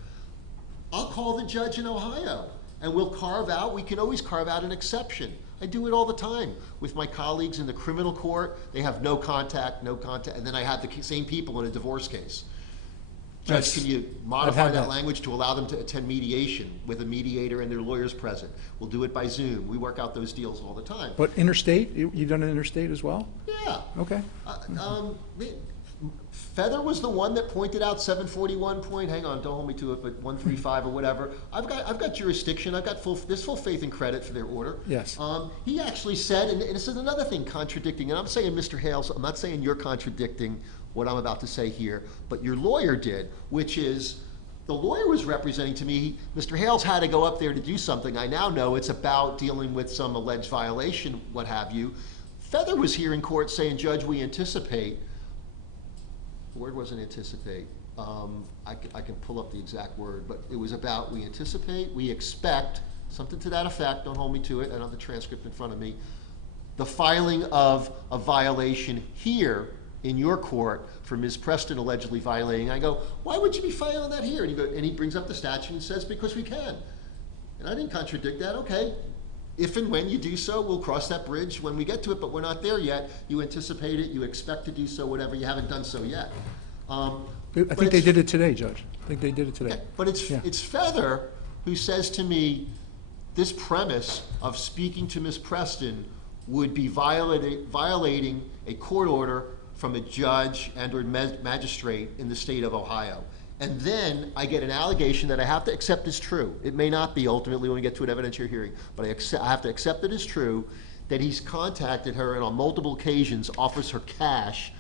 I'll call the judge in Ohio and we can always carve out an exception. I do it all the time with my colleagues in the criminal court. They have no contact, and then I have the same people in a divorce case. Judge, can you modify that language to allow them to attend mediation with a mediator and their lawyers present? We'll do it by Zoom. We work out those deals all the time. But interstate, you've done it interstate as well? Yeah. Okay. Feather was the one that pointed out 741 point, hang on, don't hold me to it, but 135 or whatever. I've got jurisdiction. There's full faith and credit for their order. Yes. He actually said, and this is another thing contradicting, and I'm saying, Mr. Hales, I'm not saying you're contradicting what I'm about to say here, but your lawyer did, which is, the lawyer was representing to me, Mr. Hales had to go up there to do something. I now know it's about dealing with some alleged violation, what have you. Feather was here in court saying, Judge, we anticipate. The word wasn't anticipate. I can pull up the exact word, but it was about we anticipate, we expect, something to that effect, don't hold me to it, I don't have the transcript in front of me, the filing of a violation here in your court for Ms. Preston allegedly violating. I go, why would you be filing that here? And he brings up the statute and says, because we can. And I didn't contradict that. Okay, if and when you do so, we'll cross that bridge when we get to it, but we're not there yet. You anticipate it, you expect to do so, whatever, you haven't done so yet. I think they did it today, Judge. I think they did it today. Okay, but it's Feather who says to me, this premise of speaking to Ms. Preston would be violating a court order from a judge and or magistrate in the state of Ohio. And then I get an allegation that I have to accept as true. It may not be ultimately when we get to an evidentiary hearing, but I have to accept it as true that he's contacted her and on multiple occasions offers her cash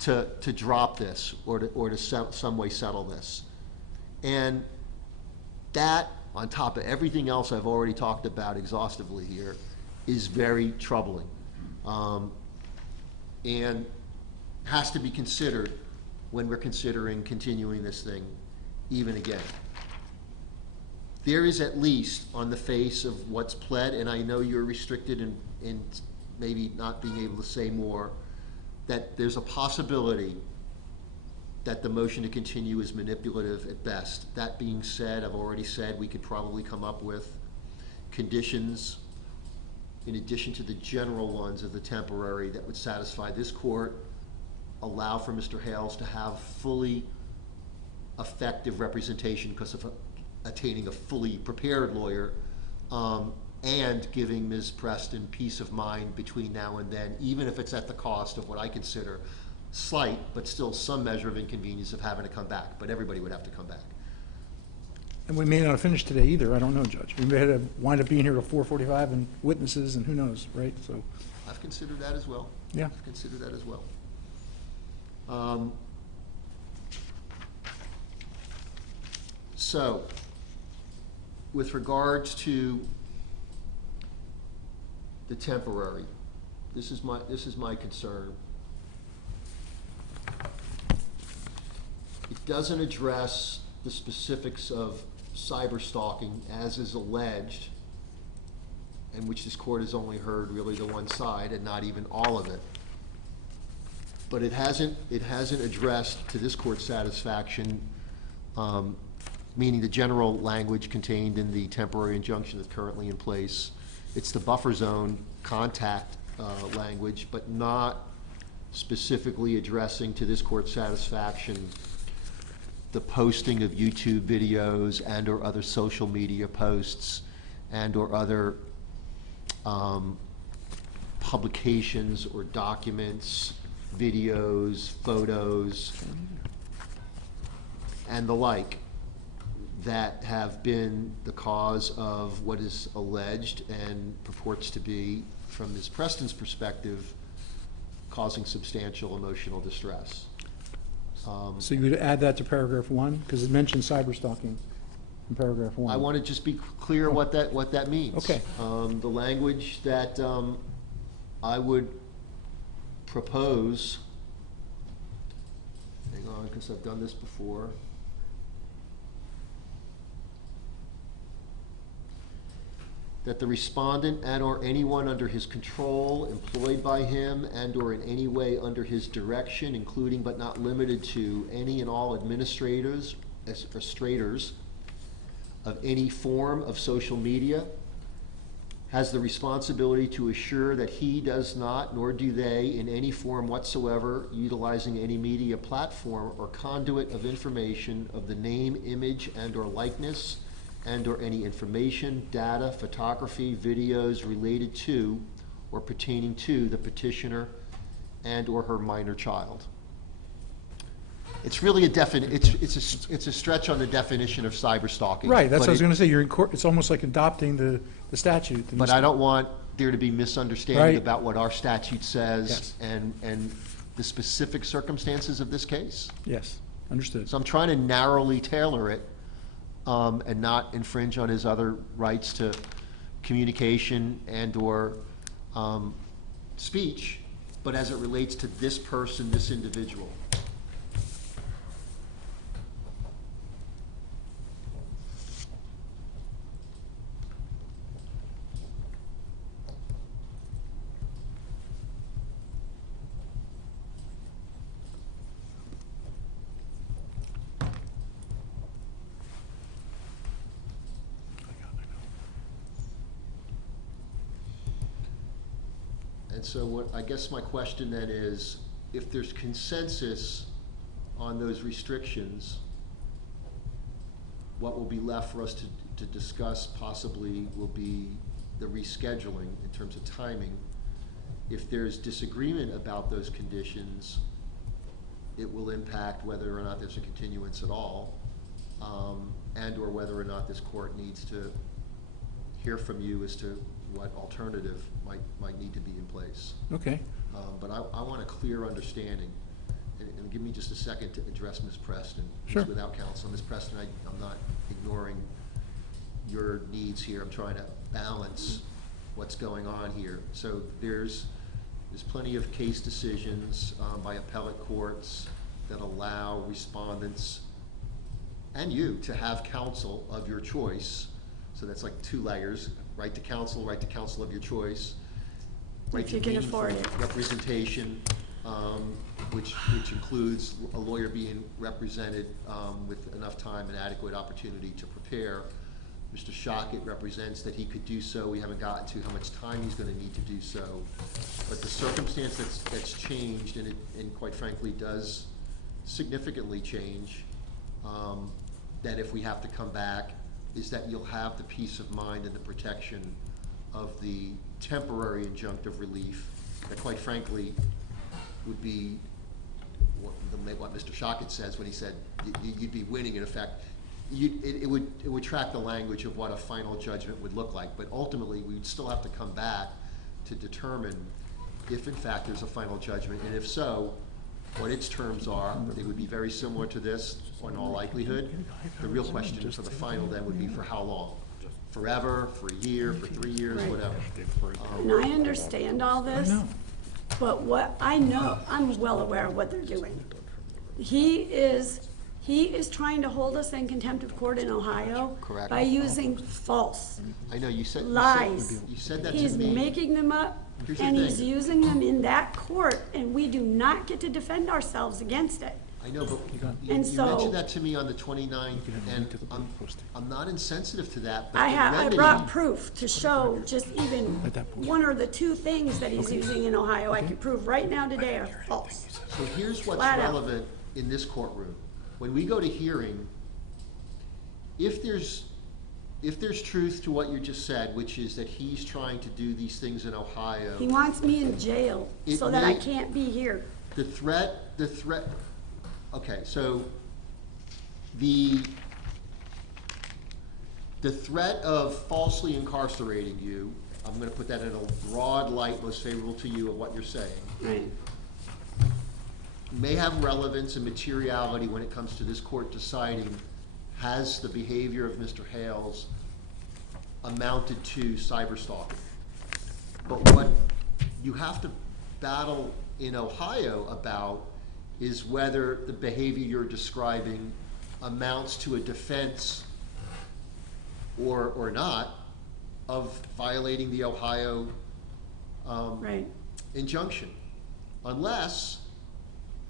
to drop this or to some way settle this. And that, on top of everything else I've already talked about exhaustively here, is very troubling. And has to be considered when we're considering continuing this thing even again. There is at least on the face of what's pled, and I know you're restricted in maybe not being able to say more, that there's a possibility that the motion to continue is manipulative at best. That being said, I've already said we could probably come up with conditions in addition to the general ones of the temporary that would satisfy this court, allow for Mr. Hales to have fully effective representation because of attaining a fully prepared lawyer, and giving Ms. Preston peace of mind between now and then, even if it's at the cost of what I consider slight, but still some measure of inconvenience of having to come back, but everybody would have to come back. And we may not have finished today either, I don't know, Judge. We may have to wind up being here till 4:45 and witnesses and who knows, right? So, I've considered that as well. yeah. I've considered that as well. So, with regards to the temporary, this is my concern. It doesn't address the specifics of cyber stalking as is alleged, and which this court has only heard really the one side and not even all of it. But it hasn't addressed to this court's satisfaction, meaning the general language contained in the temporary injunction that's currently in place. It's the buffer zone contact language, but not specifically addressing to this court's satisfaction the posting of YouTube videos and or other social media posts and or other publications or documents, videos, photos, and the like that have been the cause of what is alleged and purports to be, from Ms. Preston's perspective, causing substantial emotional distress. So you would add that to paragraph 1, because it mentions cyber stalking in paragraph 1. I want to just be clear what that means. Okay. The language that I would propose, hang on, because I've done this before. That the respondent and or anyone under his control, employed by him and or in any way under his direction, including but not limited to any and all administrators of any form of social media, has the responsibility to assure that he does not, nor do they, in any form whatsoever, utilizing any media platform or conduit of information of the name, image, and or likeness, and or any information, data, photography, videos related to or pertaining to the petitioner and or her minor child. It's really it's a stretch on the definition of cyber stalking. Right, that's what I was but going to say. You're in court, it's almost like adopting the statute. But I don't want there to be misunderstanding Right. about what our statute says Yes. and the specific circumstances of this case. Yes, understood. So I'm trying to narrowly tailor it and not infringe on his other rights to communication and or speech, but as it relates to this person, this individual. And so I guess my question then is, if there's consensus on those restrictions, what will be left for us to discuss possibly will be the rescheduling in terms of timing. If there's disagreement about those conditions, it will impact whether or not there's a continuance at all, and or whether or not this court needs to hear from you as to what alternative might need to be in place. Okay. But I want a clear understanding, and give me just a second to address Ms. Preston. Sure. Without counsel, Ms. Preston, I'm not ignoring your needs here. I'm trying to balance what's going on here. So there's plenty of case decisions by appellate courts that allow respondents and you to have counsel of your choice. So that's like 2 layers: right to counsel of your choice, right If you to can meaningful afford it. representation, which includes a lawyer being represented with enough time and adequate opportunity to prepare. Mr. Shockett represents that he could do so. We haven't gotten to how much time he's going to need to do so. But the circumstance that's changed, and quite frankly does significantly change, that if we have to come back, is that you'll have the peace of mind and the protection of the temporary injunctive relief that, quite frankly, would be what Mr. Shockett says when he said you'd be winning in effect. It would track the language of what a final judgment would look like, but ultimately we would still have to come back to determine if in fact there's a final judgment, and if so, what its terms are. They would be very similar to this in all likelihood. The real question for the final then would be for how long? Forever, for a year, for 3 years, Right. whatever. And I understand all this, but what I know, I'm well aware of what they're doing. He is trying to hold us in contempt of court in Ohio Correct. by using false I know you said lies. You said that He's to me. making them up, Here's the and he's thing. using them in that court, and we do not get to defend ourselves against it. I know, but you And so- mentioned that to me on the 29th, and I'm not insensitive to that, but I the remedy. brought proof to show just even one or the two things that he's using in Ohio, I can prove right now today are false. So here's what's Flat out. relevant in this courtroom. When we go to hearing, if there's truth to what you just said, which is that he's trying to do these things in Ohio, He wants me in jail It so that I may- can't be here. the threat, okay, so the threat of falsely incarcerating you, I'm gonna put that in a broad light, most favorable to you of what you're saying, Right, may have relevance and materiality when it comes to this court deciding, has the behavior of Mr. Hales amounted to cyberstalking? But what you have to battle in Ohio about is whether the behavior you're describing amounts to a defense or not of violating the Ohio right. injunction, unless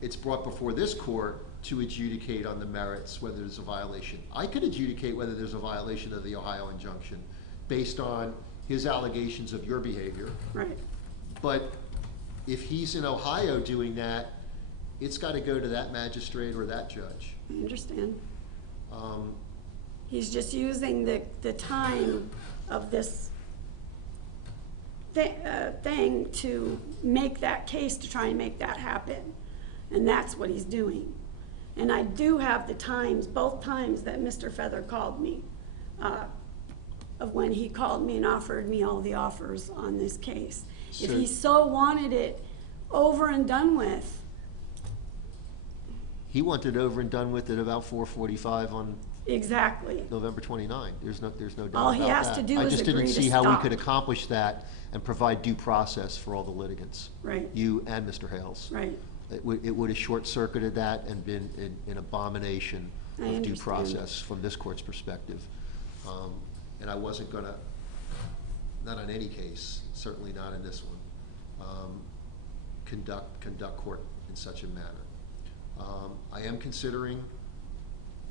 it's brought before this court to adjudicate on the merits whether there's a violation. I could adjudicate whether there's a violation of the Ohio injunction based on his allegations of your behavior, Right. but if he's in Ohio doing that, it's gotta go to that magistrate or that judge. I understand. He's just using the time of this thing to make that case, to try and make that happen. And that's what he's doing. And I do have the times, both times that Mr. Feather called me, of when he called me and offered me all the offers on this case. If So- he so wanted it over and done with, He wanted it over and done with at about 4:45 on exactly. November 29. There's no doubt about that. All he has to do I is just didn't agree to see how we stop. could accomplish that and provide due process for all the litigants. Right. You and Mr. Hales. Right. It would have short-circuited that and been an abomination I of due understand. process from this court's perspective. And I wasn't gonna, not on any case, certainly not in this one, conduct court in such a manner. I am considering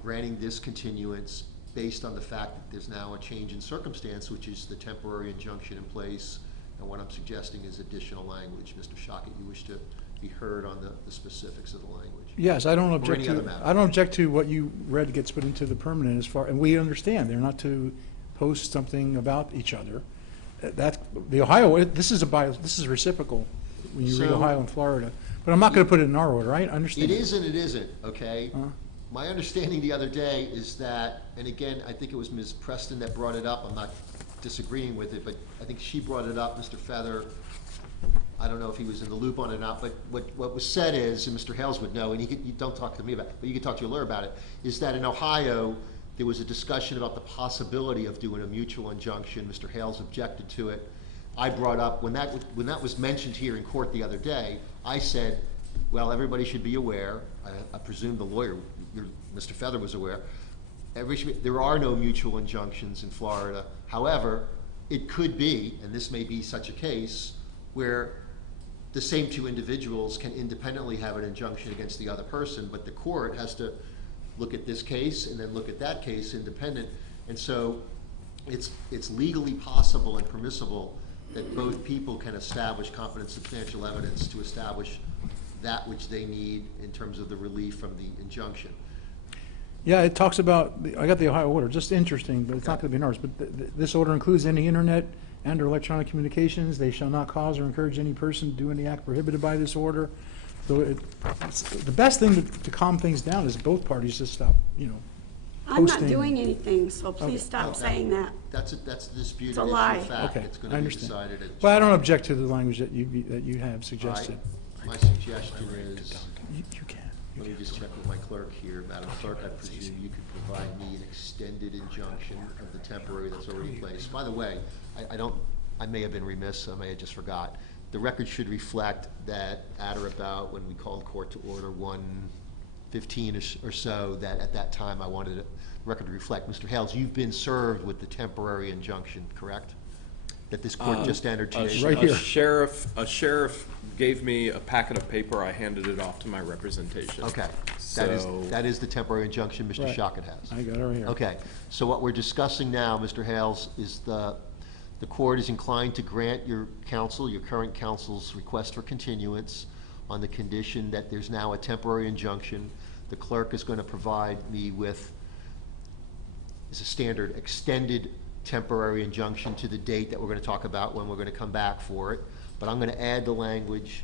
granting this continuance based on the fact that there's now a change in circumstance, which is the temporary injunction in place, and what I'm suggesting is additional language. Mr. Shockett, you wish to be heard on the specifics of the language? Yes, I don't object any to, other matter. I don't object to what you read gets put into the permanent as far, and we understand, they're not to post something about each other. That, the Ohio, this is reciprocal when you read So- Ohio and Florida. But I'm not gonna put it in our order, right? I understand. It is and it isn't, okay? Uh-huh. My understanding the other day is that, and again, I think it was Ms. Preston that brought it up, I'm not disagreeing with it, but I think she brought it up, Mr. Feather, I don't know if he was in the loop on it or not, but what was said is, and Mr. Hales would know, and you don't talk to me about it, but you can talk to your lawyer about it, is that in Ohio, there was a discussion about the possibility of doing a mutual injunction. Mr. Hales objected to it. I brought up, when that was mentioned here in court the other day, I said, well, everybody should be aware, I presume the lawyer, Mr. Feather was aware, there are no mutual injunctions in Florida. However, it could be, and this may be such a case, where the same two individuals can independently have an injunction against the other person, but the court has to look at this case and then look at that case independent. And so it's legally possible and permissible that both people can establish competent substantial evidence to establish that which they need in terms of the relief from the injunction. Yeah, it talks about, I got the Ohio order, just interesting, but it's not going to be in ours. But this order includes any internet and/or electronic communications. They shall not cause or encourage any person to do any act prohibited by this order. So the best thing to calm things down is both parties just stop, I'm not posting. doing anything, so please stop No, saying that. That's a disputed It's a issue lie. of fact. Okay, It's I gonna be understand. decided at. But I don't object to the language that you have suggested. My suggestion is, You can. let me just check with my clerk here. Madam Clerk, I presume you could provide me an extended injunction of the temporary that's already placed. By the way, I may have been remiss, I may have just forgot. The record should reflect that at or about when we called court to order 1:15 or so, that at that time I wanted the record to reflect. Mr. Hales, you've been served with the temporary injunction, correct? That this court just entered 2 days Right ago? here. A sheriff gave me a packet of paper. I handed it off to my representation. Okay, So- that is the temporary injunction Mr. Right. Shockett has. I got it right here. Okay, so what we're discussing now, Mr. Hales, is the court is inclined to grant your counsel, your current counsel's request for continuance on the condition that there's now a temporary injunction. The clerk is going to provide me with, is a standard, extended temporary injunction to the date that we're going to talk about when we're going to come back for it. But I'm going to add the language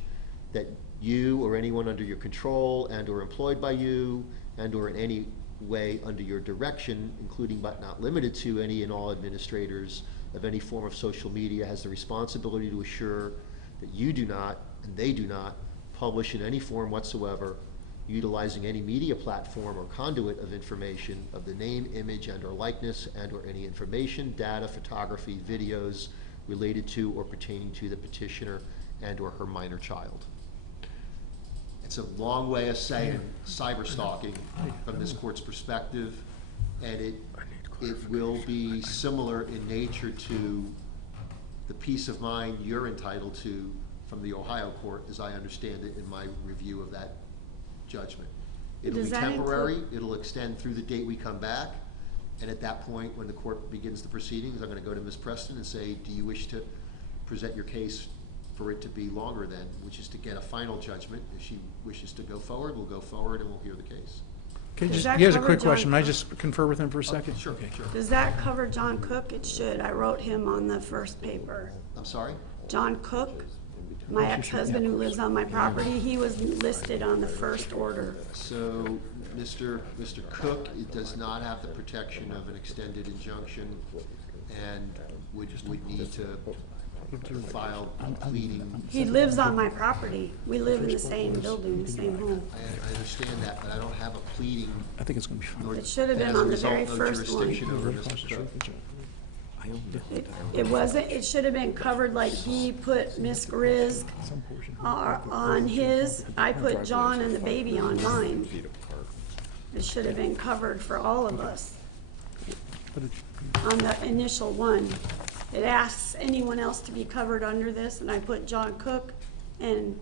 that you or anyone under your control and or employed by you and or in any way under your direction, including but not limited to any and all administrators of any form of social media, has the responsibility to assure that you do not and they do not publish in any form whatsoever, utilizing any media platform or conduit of information of the name, image, and or likeness and or any information, data, photography, videos related to or pertaining to the petitioner and or her minor child. It's a long way of saying cyber stalking from this court's perspective, and it will be similar in nature to the peace of mind you're entitled to from the Ohio court, as I understand it in my review of that judgment. It'll be Does that temporary, it'll extend through the date we come back, and at that point, when the court begins the proceedings, I'm gonna go to Ms. Preston and say, do you wish to present your case for it to be longer than, which is to get a final judgment. If she wishes to go forward, we'll go forward and we'll hear the case. Okay, Does just, that he has a cover quick John question. May I Cook? just confer with him for a second? Sure, Okay. sure. Does that cover John Cook? It should. I wrote him on the first paper. I'm sorry? John Cook, my ex-husband who lives on my property, he was listed on the first order. So, Mr. Cook, it does not have the protection of an extended injunction and would need to file pleading. He lives on my property. We live in the same building, the same home. I understand that, but I don't have a pleading. I think it's going to be fine. nor It should have been as a on the result, very no first one. jurisdiction over Mr. Cook. It wasn't, it should have been covered like he put Miss Grizz on his, I put John and the baby on mine. It should have been covered for all of us on the initial one. It asks anyone else to be covered under this, and I put John Cook and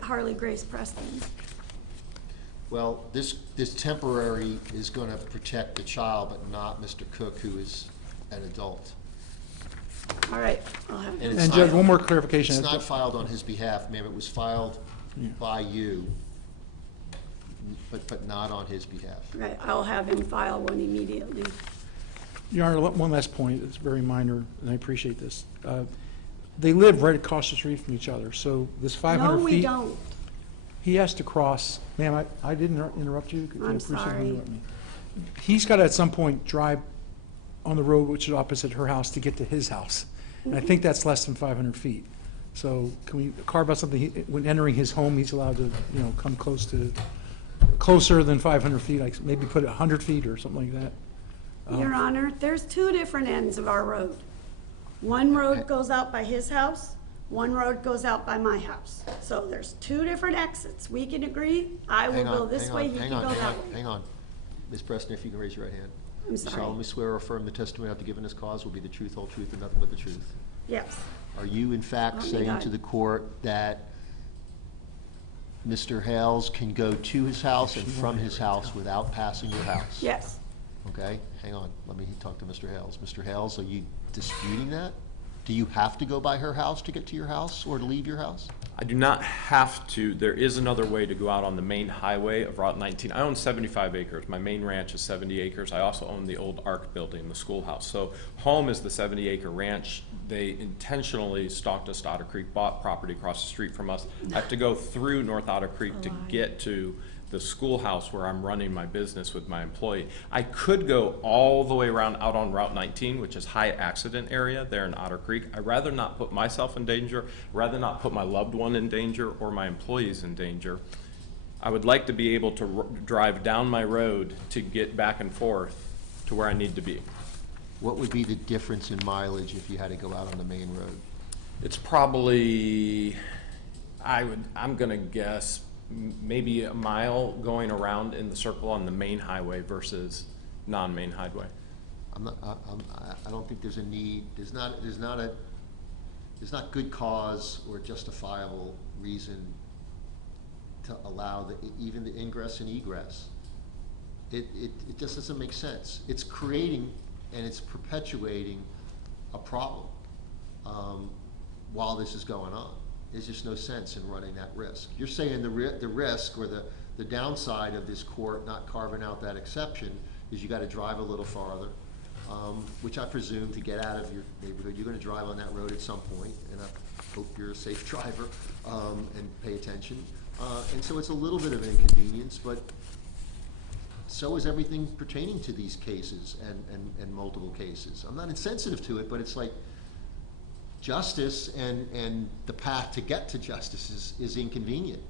Harley Grace Preston. Well, this temporary is gonna protect the child, but not Mr. Cook, who is an adult. All right, I'll have And it's And not- Judge, one more clarification. It's not filed on his behalf, ma'am, it was filed by you, but not on his behalf. Right, I'll have him file one immediately. Your Honor, one last point. It's very minor, and I appreciate this. They live right across the street from each other, so this 500 feet. No, we don't. He has to cross, ma'am, I didn't interrupt you. I I'm appreciate you sorry. interrupting me. He's got to at some point drive on the road which is opposite her house to get to his house. And I think that's less than 500 feet. So can we carve out something, when entering his home, he's allowed to, come closer than 500 feet, like maybe put it 100 feet or something like that? Your Honor, there's two different ends of our road. One road goes out by his house, one road goes out by my house. So there's two different exits. We can agree, I will go this way, he can go that way. Hang on. Ms. Preston, if you can raise your right hand. I'm You sorry. solemnly swear or affirm the testimony after giving this cause will be the truth, whole truth, and nothing but the truth. Yes, Are you in fact Help me saying God. to the court that Mr. Hales can go to his house and from his house without passing your house? yes. Okay, hang on, let me talk to Mr. Hales. Mr. Hales, are you disputing that? Do you have to go by her house to get to your house or to leave your house? I do not have to. There is another way to go out on the main highway of Route 19. I own 75 acres. My main ranch is 70 acres. I also own the old Arc building, the schoolhouse. So home is the 70-acre ranch. They intentionally stalked us to Otter Creek, bought property across the street from us. I have to go through North Otter Creek to get to the schoolhouse where I'm running my business with my employee. I could go all the way around out on Route 19, which is high accident area there in Otter Creek. I'd rather not put myself in danger, rather not put my loved one in danger or my employees in danger. I would like to be able to drive down my road to get back and forth to where I need to be. What would be the difference in mileage if you had to go out on the main road? It's probably, I'm gonna guess, maybe a mile going around in the circle on the main highway versus non-main highway. I don't think there's a need, there's not good cause or justifiable reason to allow even the ingress and egress. It just doesn't make sense. It's creating and it's perpetuating a problem while this is going on. There's just no sense in running that risk. You're saying the risk or the downside of this court not carving out that exception is you gotta drive a little farther, which I presume to get out of your neighborhood, you're gonna drive on that road at some point, and I hope you're a safe driver, and pay attention. And so it's a little bit of an inconvenience, but so is everything pertaining to these cases and multiple cases. I'm not insensitive to it, but it's like, justice and the path to get to justice is inconvenient.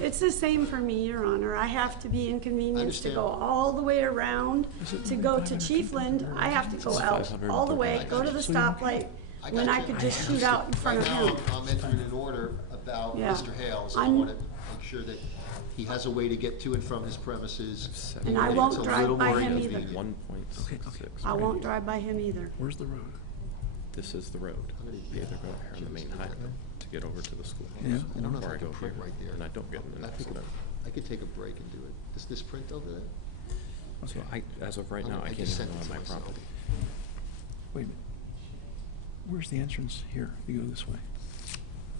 It's the same for me, Your Honor. I have to be inconvenienced to go all the way around. To go to Chiefland, I have to go out all the way, go to the stoplight, when I could just shoot out in front of him. Right now, I'm entering an order about Yeah. Mr. Hales. I want to make sure that he has a way to get to and from his premises. And I it's won't a drive little by more him either. inconvenient. 1.6. I won't drive by him either. Where's the road? This is the road. You either go here on the main highway to get over to the schoolhouse, Yeah. I don't know if or I I can go print here, right there. and I don't get in an accident. I could take a break and do it. Does this print over there? So as of right now, I I can't just even sent go it on to my myself. property. Wait a minute. Where's the entrance here? You go this way.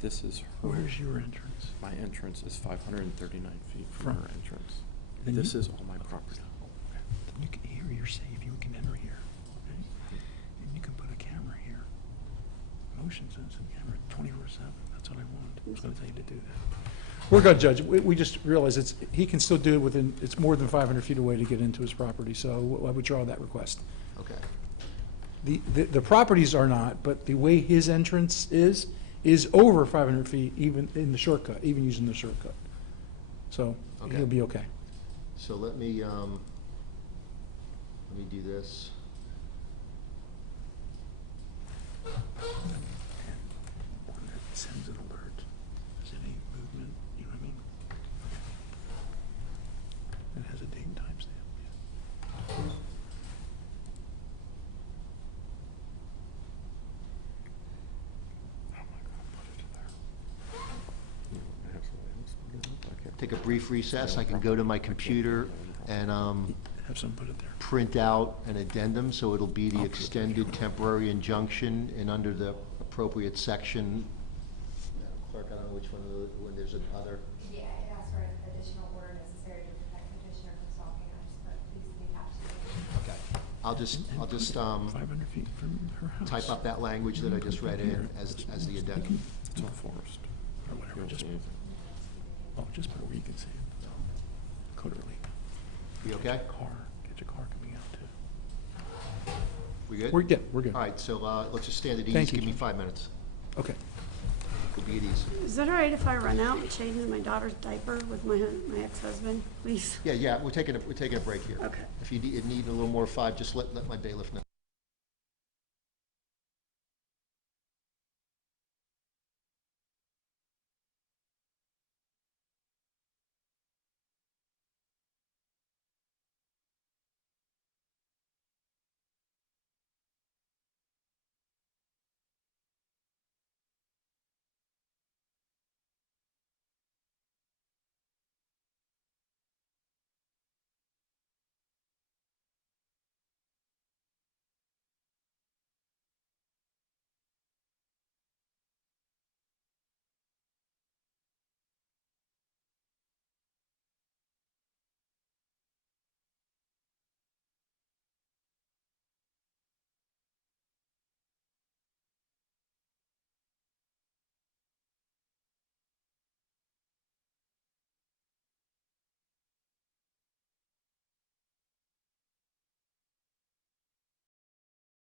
This is her. Where's your entrance? My entrance is 539 feet from From- her entrance. Then This you- is all my property. Then you can, here you're safe, you can enter here. Okay? And you can put a camera here. Motion sensing camera, 24/7, that's what I want. I was gonna tell you to do that. We're good, Judge, we just realized he can still do it within, it's more than 500 feet away to get into his property, so I withdraw that request. Okay. The properties are not, but the way his entrance is over 500 feet, even in the shortcut, even using the shortcut. So Okay. he'll be okay. So let me do this. When it sends an alert, is there any movement, you know what I mean? It has a date and time stamp. Take a brief recess. I can go to my computer and Have someone put it there. print out an addendum, so it'll be the extended temporary injunction, and under the appropriate section. Madam Clerk, I don't know which one, when there's another. Yeah, it asks for an additional order necessary to protect petitioner from stalking us, but please be attached to it. Okay. I'll just 500 feet from her house. type up that language that I just read in as the addendum. It's all forest. Or whatever, You don't just, see anything. oh, just put it where you can see it. Code relief. We okay? Car, get your car coming out too. We good? We're good, we're good. All right, so let's just stand at ease. Thank you, Give me Jim. 5 minutes. Okay. We'll be at ease. Is that all right if I run out and change my daughter's diaper with my ex-husband, please? Yeah, we're taking a break here. Okay. If you need a little more 5, just let my bailiff know.